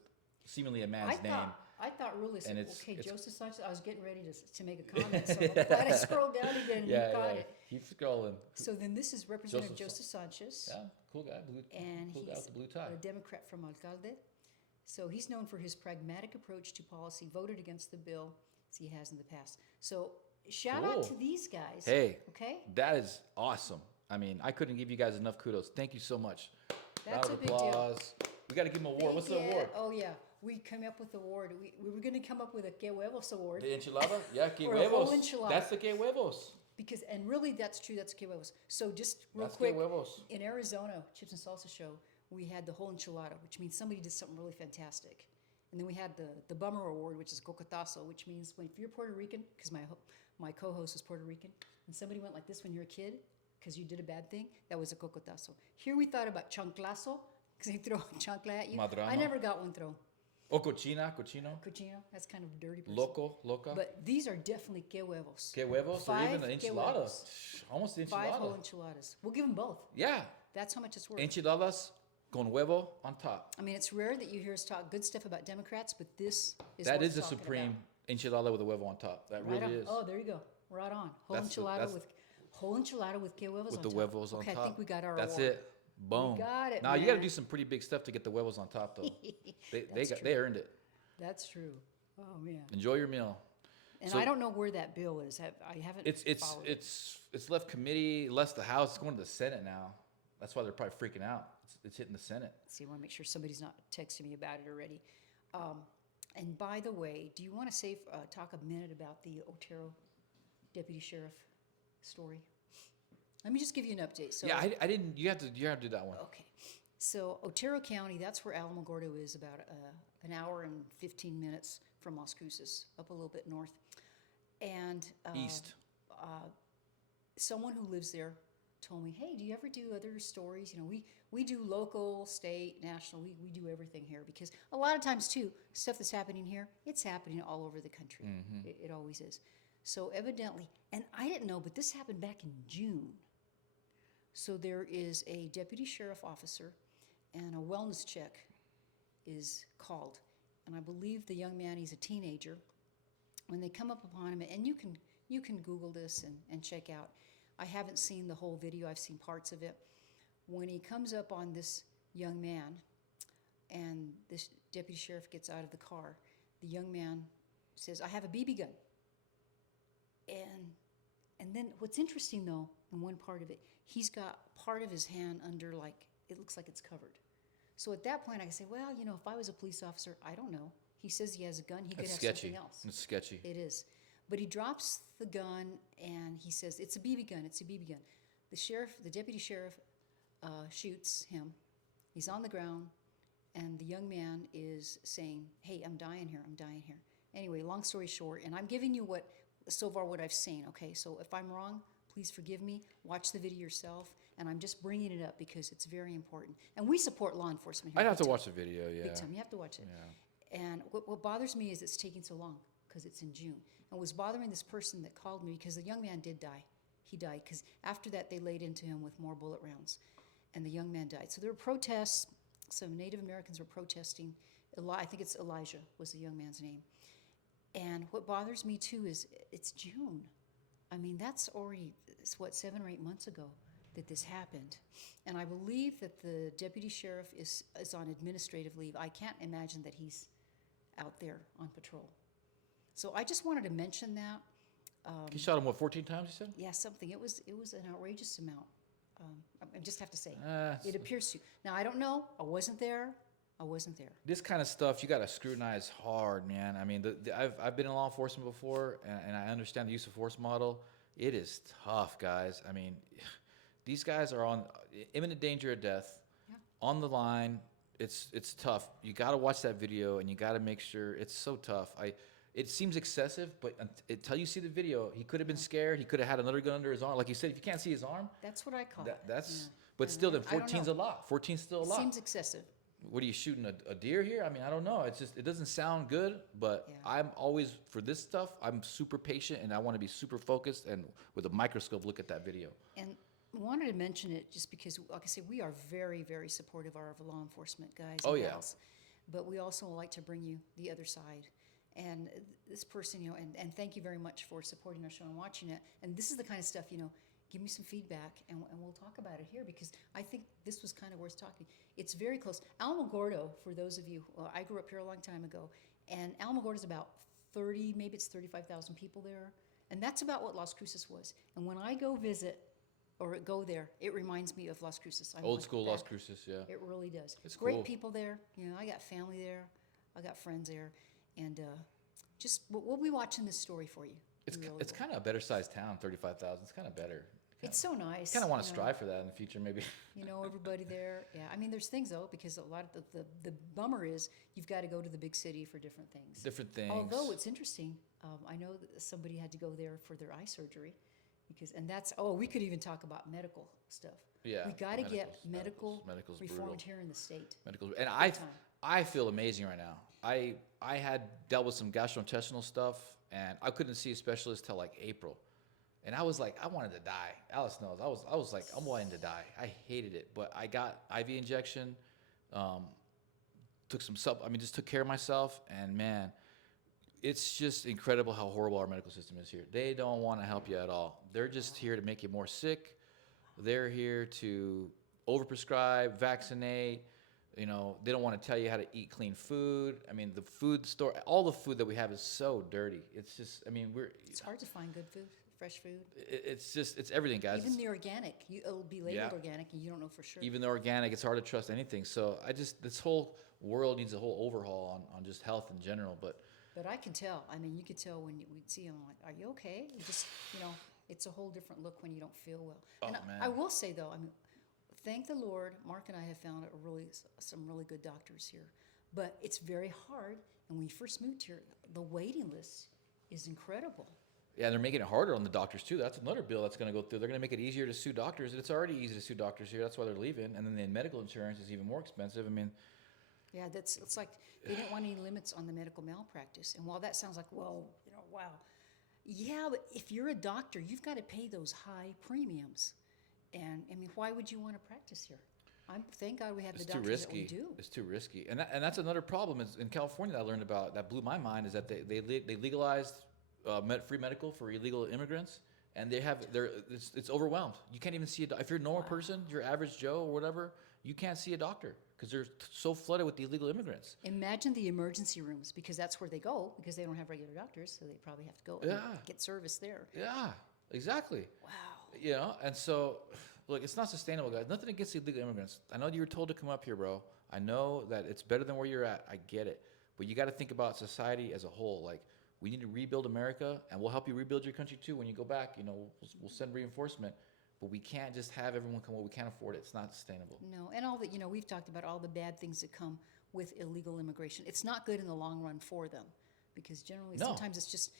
seemingly a man's name. I thought really, And said, it's- okay, it's- Joseph Sanchez, I was getting ready to make a comment, so I'm glad I scrolled down again and you got it. Keep scrolling. So then this is Representative Joseph Joseph Sanchez, Yeah, cool guy. and cool guy he's with the blue tie. a Democrat from Alcalde. So he's known for his pragmatic approach to policy, voted against the bill as he has in the past. So shout out Cool. to these guys. Hey, Okay? that is awesome. I mean, I couldn't give you guys enough kudos. Thank you so much. That's Round a of big deal. applause. We got to give him an award. What's the award? Oh, yeah. We came up with the award. We were going to come up with a Que Huevos award. The enchilada? Yeah, que Or a whole huevos. enchilada. That's the que huevos. Because, and really, that's true. That's Que Huevos. So just real That's quick, que huevos. in Arizona, Chips and Salsa show, we had the whole enchilada, which means somebody did something really fantastic. And then we had the Bummer Award, which is Cocotazo, which means if you're Puerto Rican, because my co-host was Puerto Rican, and somebody went like this when you're a kid, because you did a bad thing, that was a Cocotazo. Here we thought about chanclazo, because they throw a chancla at you. Madrano. I never got one thrown. O cochina, cochino. Cochino, that's kind of a dirty person. Loco, loca. But these are definitely Que Huevos. Que huevos or even Five the que enchilada. huevos. Almost the 5 whole enchilada. enchiladas. We'll give them both. Yeah. That's how much it's worth. Enchiladas con huevo on top. I mean, it's rare that you hear us talk good stuff about Democrats, but this is That what is we're the talking supreme about. enchilada with a huevo on top. That Right really on. is. Oh, there you go. Right on. Whole That's the- enchilada that's- with whole enchilada with Que Huevos With on the top. huevos on okay, top. I think we got our That's award. it. Boom. got it, Now you got to man. do some pretty big stuff to get the huevos on top, though. That's they earned it. That's true. Oh man. Enjoy your meal. And So I don't know where that bill is. I haven't followed it. It's left committee, left the House. It's going to the Senate now. That's why they're probably freaking out. It's hitting the Senate. See, I want to make sure somebody's not texting me about it already. And by the way, do you want to talk a minute about the Otero deputy sheriff story? Let me just give you an update. So, Yeah, I didn't. You have to do that one. okay. So Otero County, that's where Alamogordo is, about an hour and 15 minutes from Las Cruces, up a little bit north. And East. Someone who lives there told me, hey, do you ever do other stories? You know, we do local, state, national. We do everything here because a lot of times, too, stuff that's happening here, it's happening all over the country. Mm-hmm. It always is. So evidently, and I didn't know, but this happened back in June. So there is a deputy sheriff officer and a wellness check is called. And I believe the young man, he's a teenager. When they come up upon him, and you can Google this and check out. I haven't seen the whole video. I've seen parts of it. When he comes up on this young man, and this deputy sheriff gets out of the car, the young man says, "I have a BB gun." And then what's interesting though, in one part of it, he's got part of his hand under, like, it looks like it's covered. So at that point, I say, well, you know, if I was a police officer, I don't know. He says he has a gun. He could have something else. It's sketchy. It is. But he drops the gun and he says, it's a BB gun. It's a BB gun. The deputy sheriff, shoots him. He's on the ground, and the young man is saying, hey, I'm dying here. I'm dying here. Anyway, long story short, and I'm giving you so far what I've seen, okay? So if I'm wrong, please forgive me. Watch the video yourself. And I'm just bringing it up because it's very important. And we support law enforcement here. I'd have to watch the video, yeah. Big time. You have to watch it. Yeah. And what bothers me is it's taking so long because it's in June. And what's bothering this person that called me, because the young man did die. He died because after that they laid into him with more bullet rounds. And the young man died. So there were protests. Some Native Americans were protesting. I think it's Elijah was the young man's name. And what bothers me too is it's June. I mean, that's already, 7 or 8 months ago that this happened. And I believe that the deputy sheriff is on administrative leave. I can't imagine that he's out there on patrol. So I just wanted to mention that. He shot him, 14 times, you said? Yeah, something. It was an outrageous amount. I just have to say, it appears to. Now, I don't know. I wasn't there. This kind of stuff, you got to scrutinize hard, man. I mean, I've been in law enforcement before, and I understand the use of force model. It is tough, guys. I mean, these guys are on imminent danger of death, on the line. It's tough. You got to watch that video, and you got to make sure. It's so tough. It seems excessive, but until you see the video, he could have been scared. He could have had another gun under his arm. Like you said, if you can't see his arm, that's what I call it. But still, then 14's a lot. 14's still a lot. Seems excessive. What are you shooting, a deer here? I mean, I don't know. It doesn't sound good, but I'm always, for this stuff, I'm super patient and I want to be super focused and with a microscope look at that video. And wanted to mention it just because, like I say, we are very, very supportive of our law enforcement guys and gals. But we also like to bring you the other side. And this person, you know, and thank you very much for supporting our show and watching it. And this is the kind of stuff, you know, give me some feedback and we'll talk about it here because I think this was kind of worth talking. It's very close. Alamogordo, for those of you, I grew up here a long time ago, and Alamogordo is about 30, maybe it's 35,000 people there. And that's about what Las Cruces was. And when I go visit or go there, it reminds me of Las Cruces. Old school Las Cruces, yeah. It really does. It's great cool. People there. You know, I got family there. I got friends there. And just, we'll be watching this story for you. It's kind of a better sized town, 35,000. It's kind of better. It's so nice. Kind of want to strive for that in the future, maybe. You know, everybody there. Yeah, I mean, there's things though, because a lot of the bummer is you've got to go to the big city for different things. Different things. Although it's interesting, I know that somebody had to go there for their eye surgery, we could even talk about medical stuff. Yeah. We got to get medicals reformed brutal. here in the state. And I feel amazing right now. I had dealt with some gastrointestinal stuff, and I couldn't see a specialist till like April. And I was like, I wanted to die. Alice knows. I was like, I'm wanting to die. I hated it. But I got IV injection, just took care of myself. And man, it's just incredible how horrible our medical system is here. They don't want to help you at all. They're just here to make you more sick. They're here to overprescribe, vaccinate. You know, they don't want to tell you how to eat clean food. I mean, the food store, all the food that we have is so dirty. It's just, I mean, It's hard to find good food, fresh food. it's just, it's everything, guys. Even the organic, it'll be labeled organic, and you don't know for sure. Even the organic, it's hard to trust anything. So this whole world needs a whole overhaul on just health in general. But I can tell. I mean, you could tell when we'd see them, like, are you okay? You just, it's a whole different look when you don't feel well. Oh, And man. I will say, though, I mean, thank the Lord, Mark and I have found some really good doctors here. But it's very hard. And when we first moved here, the waiting list is incredible. Yeah, they're making it harder on the doctors too. That's another bill that's going to go through. They're going to make it easier to sue doctors. It's already easy to sue doctors here. That's why they're leaving. And then the medical insurance is even more expensive. I mean, Yeah, it's like they didn't want any limits on the medical malpractice. And while that sounds like, well, wow. Yeah, but if you're a doctor, you've got to pay those high premiums. And I mean, why would you want to practice here? Thank God we have it's the too doctors risky. that we do. It's too risky. And that's another problem is in California that I learned about that blew my mind is that they legalized free medical for illegal immigrants, and it's overwhelmed. You can't even see if you're a normal person, your average Joe or whatever, you can't see a doctor because they're so flooded with the illegal immigrants. Imagine the emergency rooms, because that's where they go, because they don't have regular doctors, so they probably have to go and get service there. Yeah, exactly. Wow. And so, look, it's not sustainable, guys. Nothing against the illegal immigrants. I know you were told to come up here, bro. I know that it's better than where you're at. I get it. But you got to think about society as a whole. Like, we need to rebuild America, and we'll help you rebuild your country too when you go back. We'll send reinforcement. But we can't just have everyone come. Well, we can't afford it. It's not sustainable. No, and all that, we've talked about all the bad things that come with illegal immigration. It's not good in the long run for them, because generally sometimes it's just,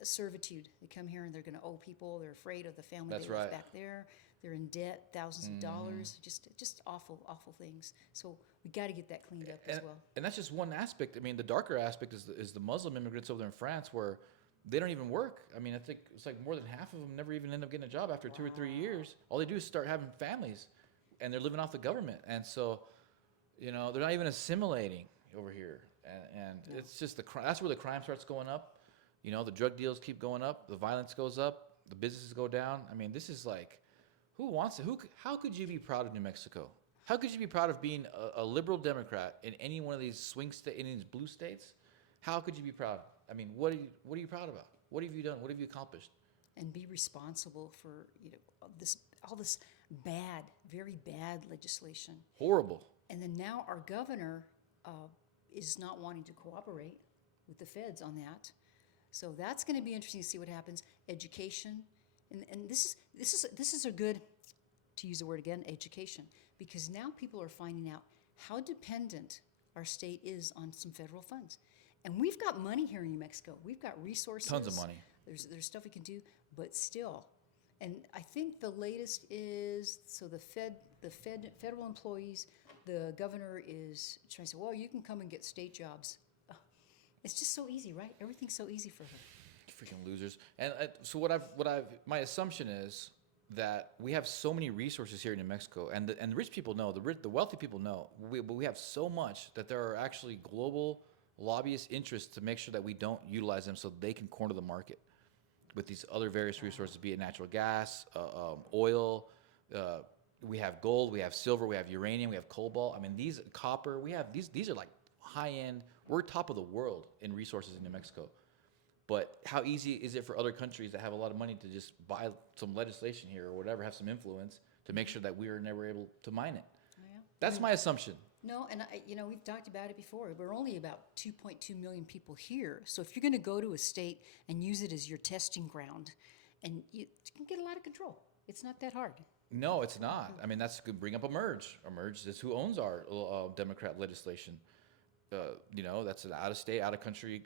a servitude. They come here and they're going to owe people. They're afraid of the family That's they left right. back there. They're in debt, thousands of dollars, just awful, awful things. So we got to get that cleaned up as well. And that's just one aspect. I mean, the darker aspect is the Muslim immigrants over there in France, where they don't even work. I mean, I think it's like more than half of them never even end up getting a job after 2 or 3 years. All they do is start having families, and they're living off the government. And so, they're not even assimilating over here. And it's just that's where the crime starts going up. The drug deals keep going up. The violence goes up. The businesses go down. I mean, this is like, who wants it? How could you be proud of New Mexico? How could you be proud of being a liberal Democrat in any one of these swing states, in these blue states? How could you be proud? I mean, what are you proud about? What have you done? What have you accomplished? And be responsible for all this bad, very bad legislation. Horrible. And then now our governor is not wanting to cooperate with the feds on that. So that's going to be interesting to see what happens. Education, and this is a good, to use the word again, education, because now people are finding out how dependent our state is on some federal funds. And we've got money here in New Mexico. We've got resources. Tons of money. There's stuff we can do, but still. And I think the latest is, so the federal employees, the governor is trying to say, well, you can come and get state jobs. It's just so easy, right? Everything's so easy for her. Freaking losers. And so my assumption is that we have so many resources here in New Mexico, and the rich people know, the wealthy people know, but we have so much that there are actually global lobbyist interests to make sure that we don't utilize them so they can corner the market with these other various resources, be it natural gas, oil, we have gold, we have silver, we have uranium, we have cobalt. I mean, these copper, we have these are like high-end. We're top of the world in resources in New Mexico. But how easy is it for other countries that have a lot of money to just buy some legislation here or whatever, have some influence to make sure that we are never able to mine it? Yeah. That's my assumption. No, and we've talked about it before. We're only about 2.2 million people here. So if you're going to go to a state and use it as your testing ground, and you can get a lot of control. It's not that hard. No, it's not. I mean, that's good. Bring up Emerge. Emerge is who owns our Democrat legislation. That's an out-of-state, out-of-country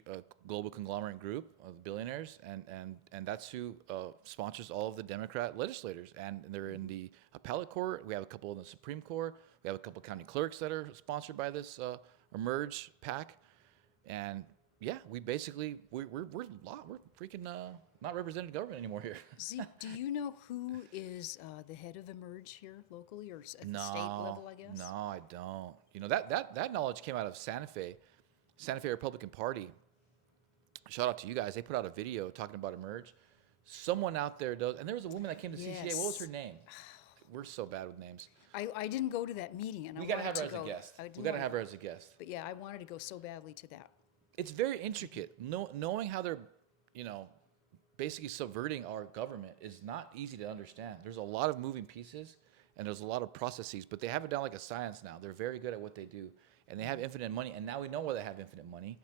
global conglomerate group of billionaires, and that's who sponsors all of the Democrat legislators. And they're in the appellate court. We have a couple in the Supreme Court. We have a couple county clerks that are sponsored by this Emerge PAC. And yeah, we're freaking not represented government anymore here. Zeke, do you know who is the head of Emerge here locally, or at the state level, I guess? No, I don't. That knowledge came out of Santa Fe Republican Party. Shout out to you guys. They put out a video talking about Emerge. Someone out there does, and there was a woman that came to CCA. What was her name? we're so bad with names. I didn't go to that meeting, and We I gotta wanted have her to as a go. guest. I didn't We gotta wanna have her go. as a guest. But yeah, I wanted to go so badly to that. It's very intricate. Knowing how they're, you know, basically subverting our government is not easy to understand. There's a lot of moving pieces and there's a lot of processes, but they have it down like a science now. They're very good at what they do, and they have infinite money. And now we know why they have infinite money.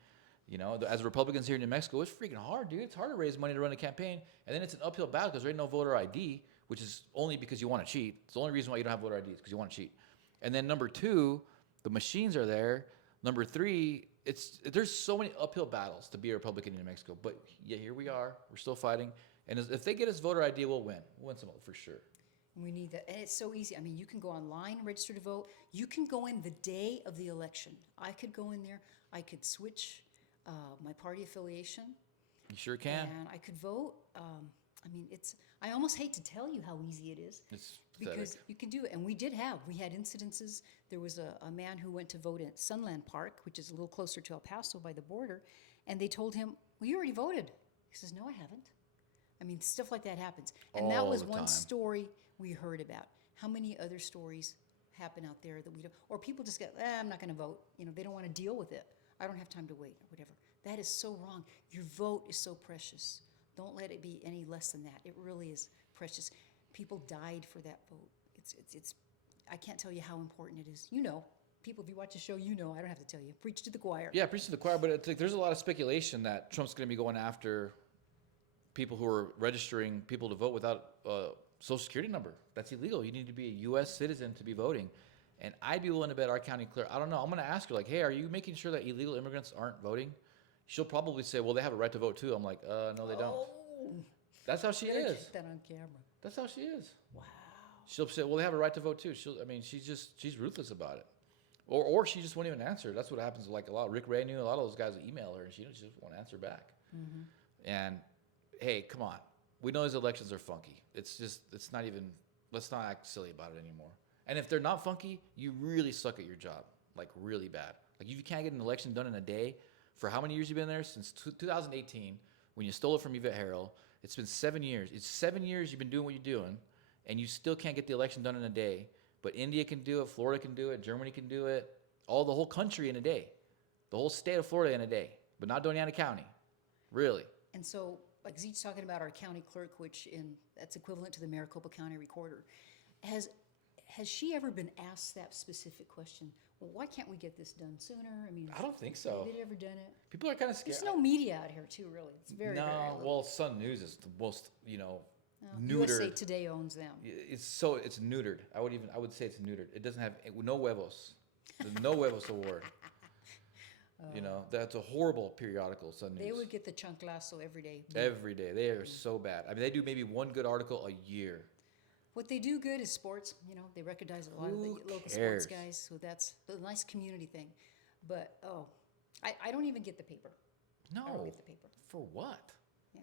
You know, as Republicans here in New Mexico, it's freaking hard, dude. It's hard to raise money to run a campaign, and then it's an uphill battle because there ain't no voter ID, which is only because you want to cheat. It's the only reason why you don't have voter ID is because you want to cheat. And then number two, the machines are there. Number three, there's so many uphill battles to be a Republican in New Mexico. But yeah, here we are. We're still fighting. And if they get us voter ID, we'll win. We'll win some for sure. We need that. And it's so easy. I mean, you can go online, register to vote. You can go in the day of the election. I could go in there. I could switch my party affiliation. You sure can. And I could vote. I mean, I almost hate to tell you how easy it is. It's because pathetic. you can do it. And we had incidences. There was a man who went to vote at Sunland Park, which is a little closer to El Paso by the border. And they told him, well, you already voted. He says, no, I haven't. I mean, stuff like that happens. And that All was the one time. story we heard about. How many other stories happen out there that we don't, or people just go, I'm not going to vote. You know, they don't want to deal with it. I don't have time to wait or whatever. That is so wrong. Your vote is so precious. Don't let it be any less than that. It really is precious. People died for that vote. It's I can't tell you how important it is. You know, people, if you watch the show, you know, I don't have to tell you. Preach to the choir. Yeah, preach to the choir, but it's like there's a lot of speculation that Trump's going to be going after people who are registering people to vote without a social security number. That's illegal. You need to be a U.S. citizen to be voting. And I'd be willing to bet our county clerk, I don't know, I'm going to ask her, like, hey, are you making sure that illegal immigrants aren't voting? She'll probably say, well, they have a right to vote too. I'm like, no, they don't. Oh, That's how she better is. get that on camera. That's how she is. Wow. She'll say, well, they have a right to vote too. She's ruthless about it. Or she just won't even answer. That's what happens. Like Rick Ray knew a lot of those guys that email her, and she just won't answer back. Mm-hmm. And hey, come on. We know these elections are funky. It's not even, let's not act silly about it anymore. And if they're not funky, you really suck at your job, like really bad. Like if you can't get an election done in a day, for how many years you've been there? Since 2018, when you stole it from Yvette Harrell. It's been 7 years. It's 7 years you've been doing what you're doing, and you still can't get the election done in a day. But India can do it, Florida can do it, Germany can do it, the whole country in a day. The whole state of Florida in a day, but not Doñana County. Really. And so, like Zeke's talking about our county clerk, that's equivalent to the Maricopa County recorder. Has she ever been asked that specific question? Well, why can't we get this done sooner? I mean, I don't think so. Have they ever done it? People are kind of scared. There's no media out here, too, really. It's very, very little. Well, Sun News is the most, neutered. USA Today owns them. It's neutered. I would say it's neutered. It doesn't have no huevos. The no huevos award. That's a horrible periodical, Sun News. They would get the chanclazo every day. Every day. They are so bad. I mean, they do maybe one good article a year. What they do good is sports. They recognize a lot of the local sports guys. So that's a nice community thing. But, I don't even get the paper. No. I don't get the paper. For what? Yeah.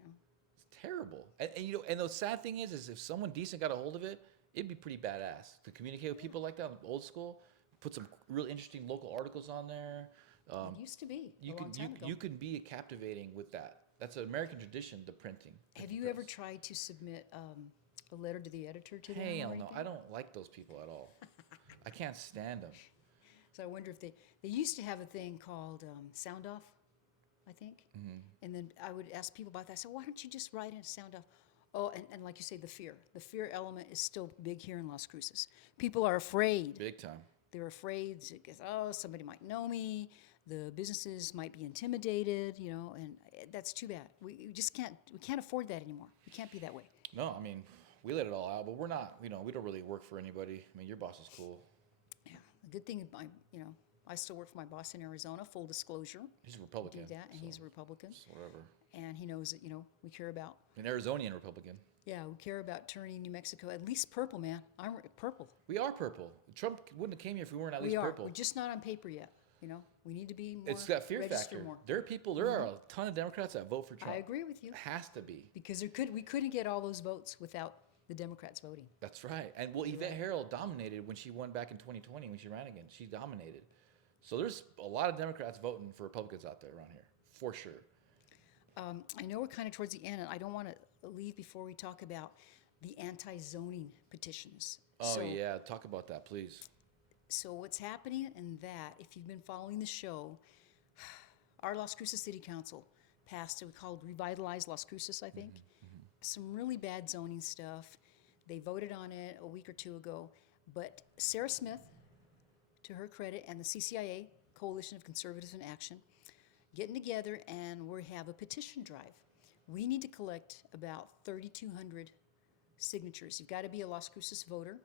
It's terrible. And the sad thing is if someone decent got a hold of it, it'd be pretty badass to communicate with people like that, old school. Put some real interesting local articles on there. It used to be a long time ago. You can be captivating with that. That's an American tradition, the printing. Have you ever tried to submit a letter to the editor to them? Hell no. I don't like those people at all. I can't stand them. So I wonder if they used to have a thing called sound off, I think. Mm-hmm. And then I would ask people about that. I said, why don't you just write in sound off? Oh, and like you say, the fear element is still big here in Las Cruces. People are afraid. Big time. They're afraid because, somebody might know me. The businesses might be intimidated, and that's too bad. We just can't afford that anymore. We can't be that way. No, I mean, we let it all out, but we're not, we don't really work for anybody. I mean, your boss is cool. Yeah. The good thing, I still work for my boss in Arizona, full disclosure. He's a Republican. Do that, and he's a Republican. Whatever. And he knows that, we care about. An Arizonian Republican. Yeah, we care about turning New Mexico at least purple, man. I'm purple. We are purple. Trump wouldn't have came here if we weren't at least purple. We're just not on paper yet. We need to be more. It's got fear factor. More. There are a ton of Democrats that vote for Trump. I agree with you. It has to be. Because we couldn't get all those votes without the Democrats voting. That's right. And Yvette Harrell dominated when she won back in 2020 when she ran again. She dominated. So there's a lot of Democrats voting for Republicans out there around here, for sure. I know we're kind of towards the end, and I don't want to leave before we talk about the anti-zoning petitions. Oh, yeah. Talk about that, please. So what's happening in that, if you've been following the show, our Las Cruces City Council passed what we called Revitalize Las Cruces, I think. Some really bad zoning stuff. They voted on it a week or two ago. But Sarah Smith, to her credit, and the CCIA, Coalition of Conservatives in Action, getting together, and we have a petition drive. We need to collect about 3,200 signatures. You've got to be a Las Cruces voter,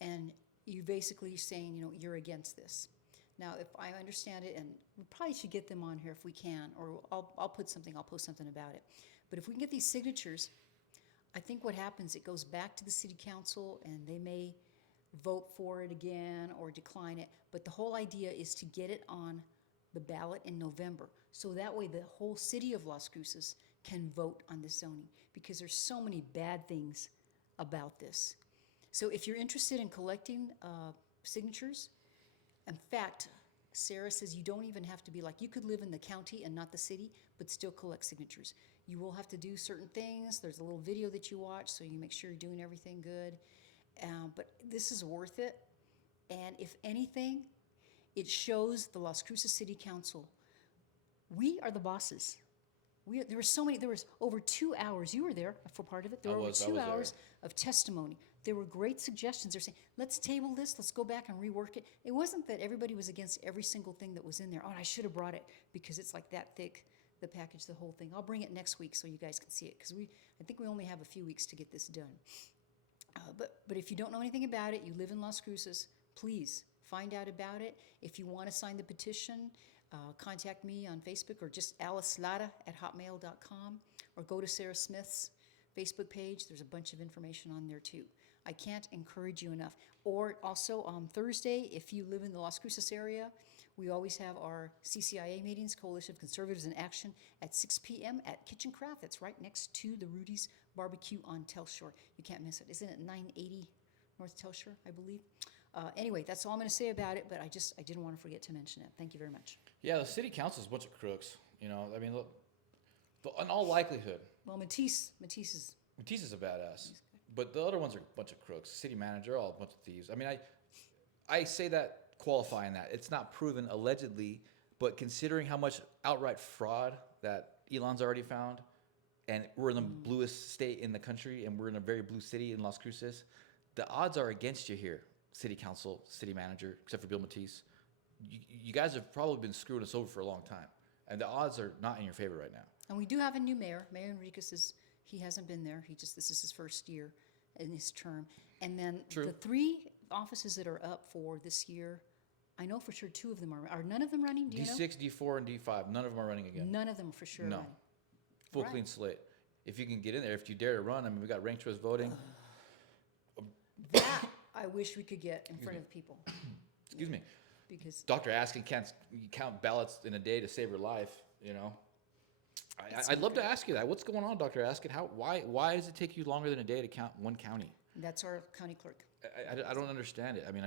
and you basically saying, you're against this. Now, if I understand it, and we probably should get them on here if we can, or I'll post something about it. But if we can get these signatures, I think what happens, it goes back to the city council, and they may vote for it again or decline it. But the whole idea is to get it on the ballot in November, so that way the whole city of Las Cruces can vote on this zoning, because there's so many bad things about this. So if you're interested in collecting signatures, in fact, Sarah says you don't even have to be you could live in the county and not the city, but still collect signatures. You will have to do certain things. There's a little video that you watch, so you make sure you're doing everything good. But this is worth it. And if anything, it shows the Las Cruces City Council. We are the bosses. There was over 2 hours. You were there for part of it. There were over 2 hours of testimony. There were great suggestions. They're saying, let's table this. Let's go back and rework it. It wasn't that everybody was against every single thing that was in there. Oh, I should have brought it because it's like that thick, the package, the whole thing. I'll bring it next week so you guys can see it, because I think we only have a few weeks to get this done. But if you don't know anything about it, you live in Las Cruces, please find out about it. If you want to sign the petition, contact me on Facebook, or just alicelara@hotmail.com, or go to Sarah Smith's Facebook page. There's a bunch of information on there too. I can't encourage you enough. Or also on Thursday, if you live in the Las Cruces area, we always have our CCIA meetings, Coalition of Conservatives in Action, at 6 p.m. at Kitchen Craft. That's right next to the Rudy's Barbecue on Telshore. You can't miss it. Isn't it 980 North Telshore, I believe? Anyway, that's all I'm going to say about it, but I didn't want to forget to mention it. Thank you very much. Yeah, the city council is a bunch of crooks. I mean, look, in all likelihood. Well, Matisse is a badass. But the other ones are a bunch of crooks. City manager, all a bunch of thieves. I mean, I say that, qualifying that. It's not proven, allegedly, but considering how much outright fraud that Elon's already found, and we're in the bluest state in the country, and we're in a very blue city in Las Cruces, the odds are against you here, city council, city manager, except for Bill Matisse. You guys have probably been screwing us over for a long time, and the odds are not in your favor right now. And we do have a new mayor. Mayor Enriquez he hasn't been there. This is his first year in his term. And then the 3 offices that are up for this year, I know for sure 2 of them are none of them running? Do you know? D6, D4, and D5. None of them are running again. None of them for sure running. Full clean slate. If you can get in there, if you dare to run, I mean, we got ranked choice voting. That I wish we could get in front of people. Excuse me. Because Dr. Askin can't count ballots in a day to save her life, I'd love to ask you that. What's going on, Dr. Askin? Why does it take you longer than a day to count one county? That's our county clerk. I don't understand it. I mean,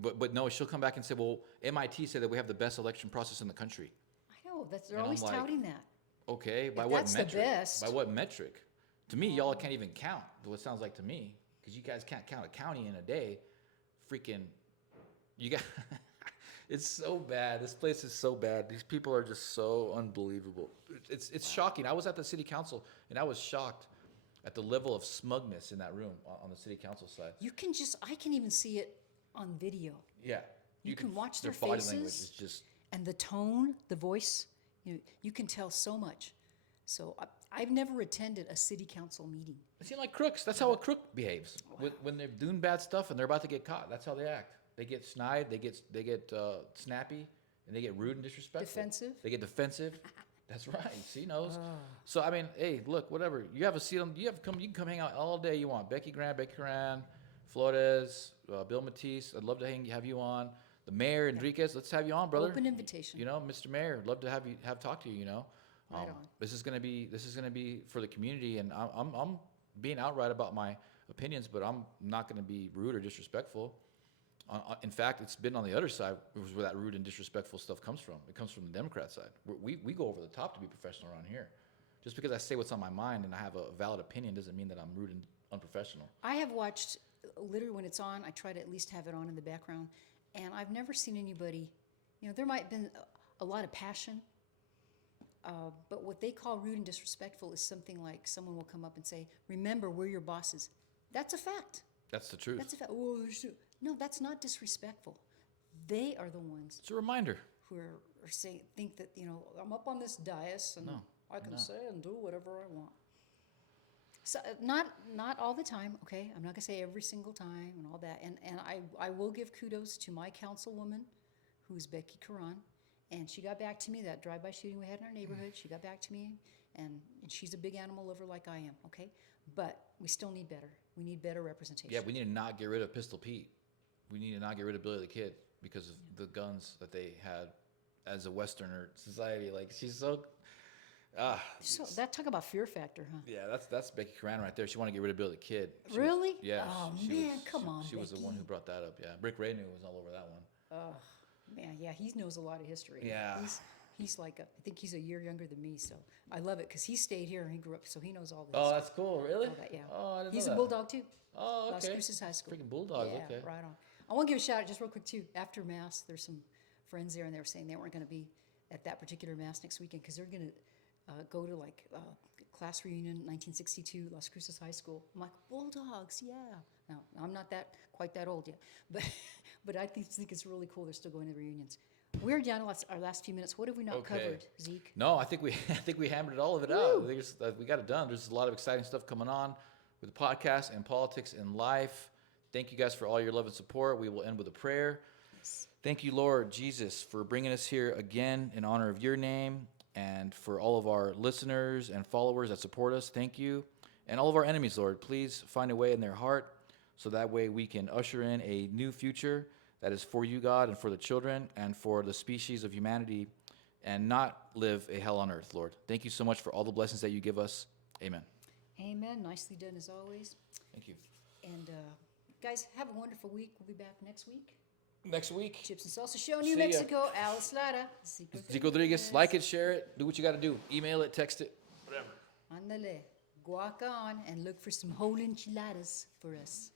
but no, she'll come back and say, well, MIT said that we have the best election process in the country. I know. They're always touting that. Okay, by what metric? That's the best. By what metric? To me, y'all can't even count, what it sounds like to me, because you guys can't count a county in a day. Freaking, you got, it's so bad. This place is so bad. These people are just so unbelievable. It's shocking. I was at the city council, and I was shocked at the level of smugness in that room on the city council side. I can even see it on video. Yeah. You can watch their body faces. language is just, and the tone, the voice, you can tell so much. So I've never attended a city council meeting. They seem like crooks. That's how a crook behaves. Wow. When they're doing bad stuff and they're about to get caught, that's how they act. They get snide, they get snappy, and they get rude and disrespectful. Defensive. They get defensive. That's right. See, knows. So I mean, hey, look, whatever. You have a seat on. You can come hang out all day you want. Becky Grant, Flores, Bill Matisse. I'd love to have you on. The mayor Enriquez. Let's have you on, brother. Open invitation. Mr. Mayor, I'd love to have talk to you. Right on. This is gonna be for the community, and I'm being outright about my opinions, but I'm not gonna be rude or disrespectful. In fact, it's been on the other side where that rude and disrespectful stuff comes from. It comes from the Democrat side. We go over the top to be professional around here. Just because I say what's on my mind and I have a valid opinion doesn't mean that I'm rude and unprofessional. I have watched, literally when it's on, I try to at least have it on in the background, and I've never seen anybody, there might have been a lot of passion, but what they call rude and disrespectful is something like someone will come up and say, remember, we're your bosses. That's a fact. That's the truth. That's a fact. Oh, no, that's not disrespectful. They are the ones It's a reminder. who are saying, think that, I'm up on this dais and I can say and do whatever I want. So not all the time, okay? I'm not gonna say every single time and all that. And I will give kudos to my councilwoman, who's Becky Karan, and she got back to me, that drive-by shooting we had in our neighborhood. She got back to me, and she's a big animal lover like I am, okay? But we still need better. We need better representation. Yeah, we need to not get rid of Pistol Pete. We need to not get rid of Billy the Kid because of the guns that they had as a Westerner society. Like, she's so... So that talk about fear factor, huh? Yeah, that's Becky Karan right there. She wanted to get rid of Billy the Kid. Really? Yeah. Oh, man, come on, She was the one who brought that up, yeah. Rick Rainu was all over that one. Oh, man, yeah, he knows a lot of history. Yeah. He's like, I think he's a year younger than me, so I love it because he stayed here and he grew up, so he knows all this. Oh, that's cool. Really? All that, yeah. Oh, I didn't He's know a that. bulldog, too. Oh, okay. Las Cruces High School. Freaking Bulldogs, Yeah, okay. right on. I want to give a shout out just real quick, too. After Mass, there's some friends there, and they were saying they weren't going to be at that particular Mass next weekend because they're going to go to, like, class reunion 1962, Las Cruces High School. I'm like, Bulldogs, yeah. Now, I'm not quite that old yet, but I think it's really cool they're still going to the reunions. We're down to our last few minutes. What have we not covered, Zeke? No, I think we hammered all of it out. I think we got it done. There's a lot of exciting stuff coming on with the podcast and politics and life. Thank you guys for all your love and support. We will end with a prayer. Yes. Thank you, Lord Jesus, for bringing us here again in honor of your name, and for all of our listeners and followers that support us. Thank you. And all of our enemies, Lord, please find a way in their heart so that way we can usher in a new future that is for you, God, and for the children and for the species of humanity, and not live a hell on earth, Lord. Thank you so much for all the blessings that you give us. Amen. Amen. Nicely done as always. Thank you. And guys, have a wonderful week. We'll be back next week. Next week, Chips and Salsa Show, New See ya. Mexico. Alice Lara. Zico Rodriguez. Like it, share it, do what you got to do. Email it, text it, whatever. Ándale. Guaca on and look for some whole enchiladas for us.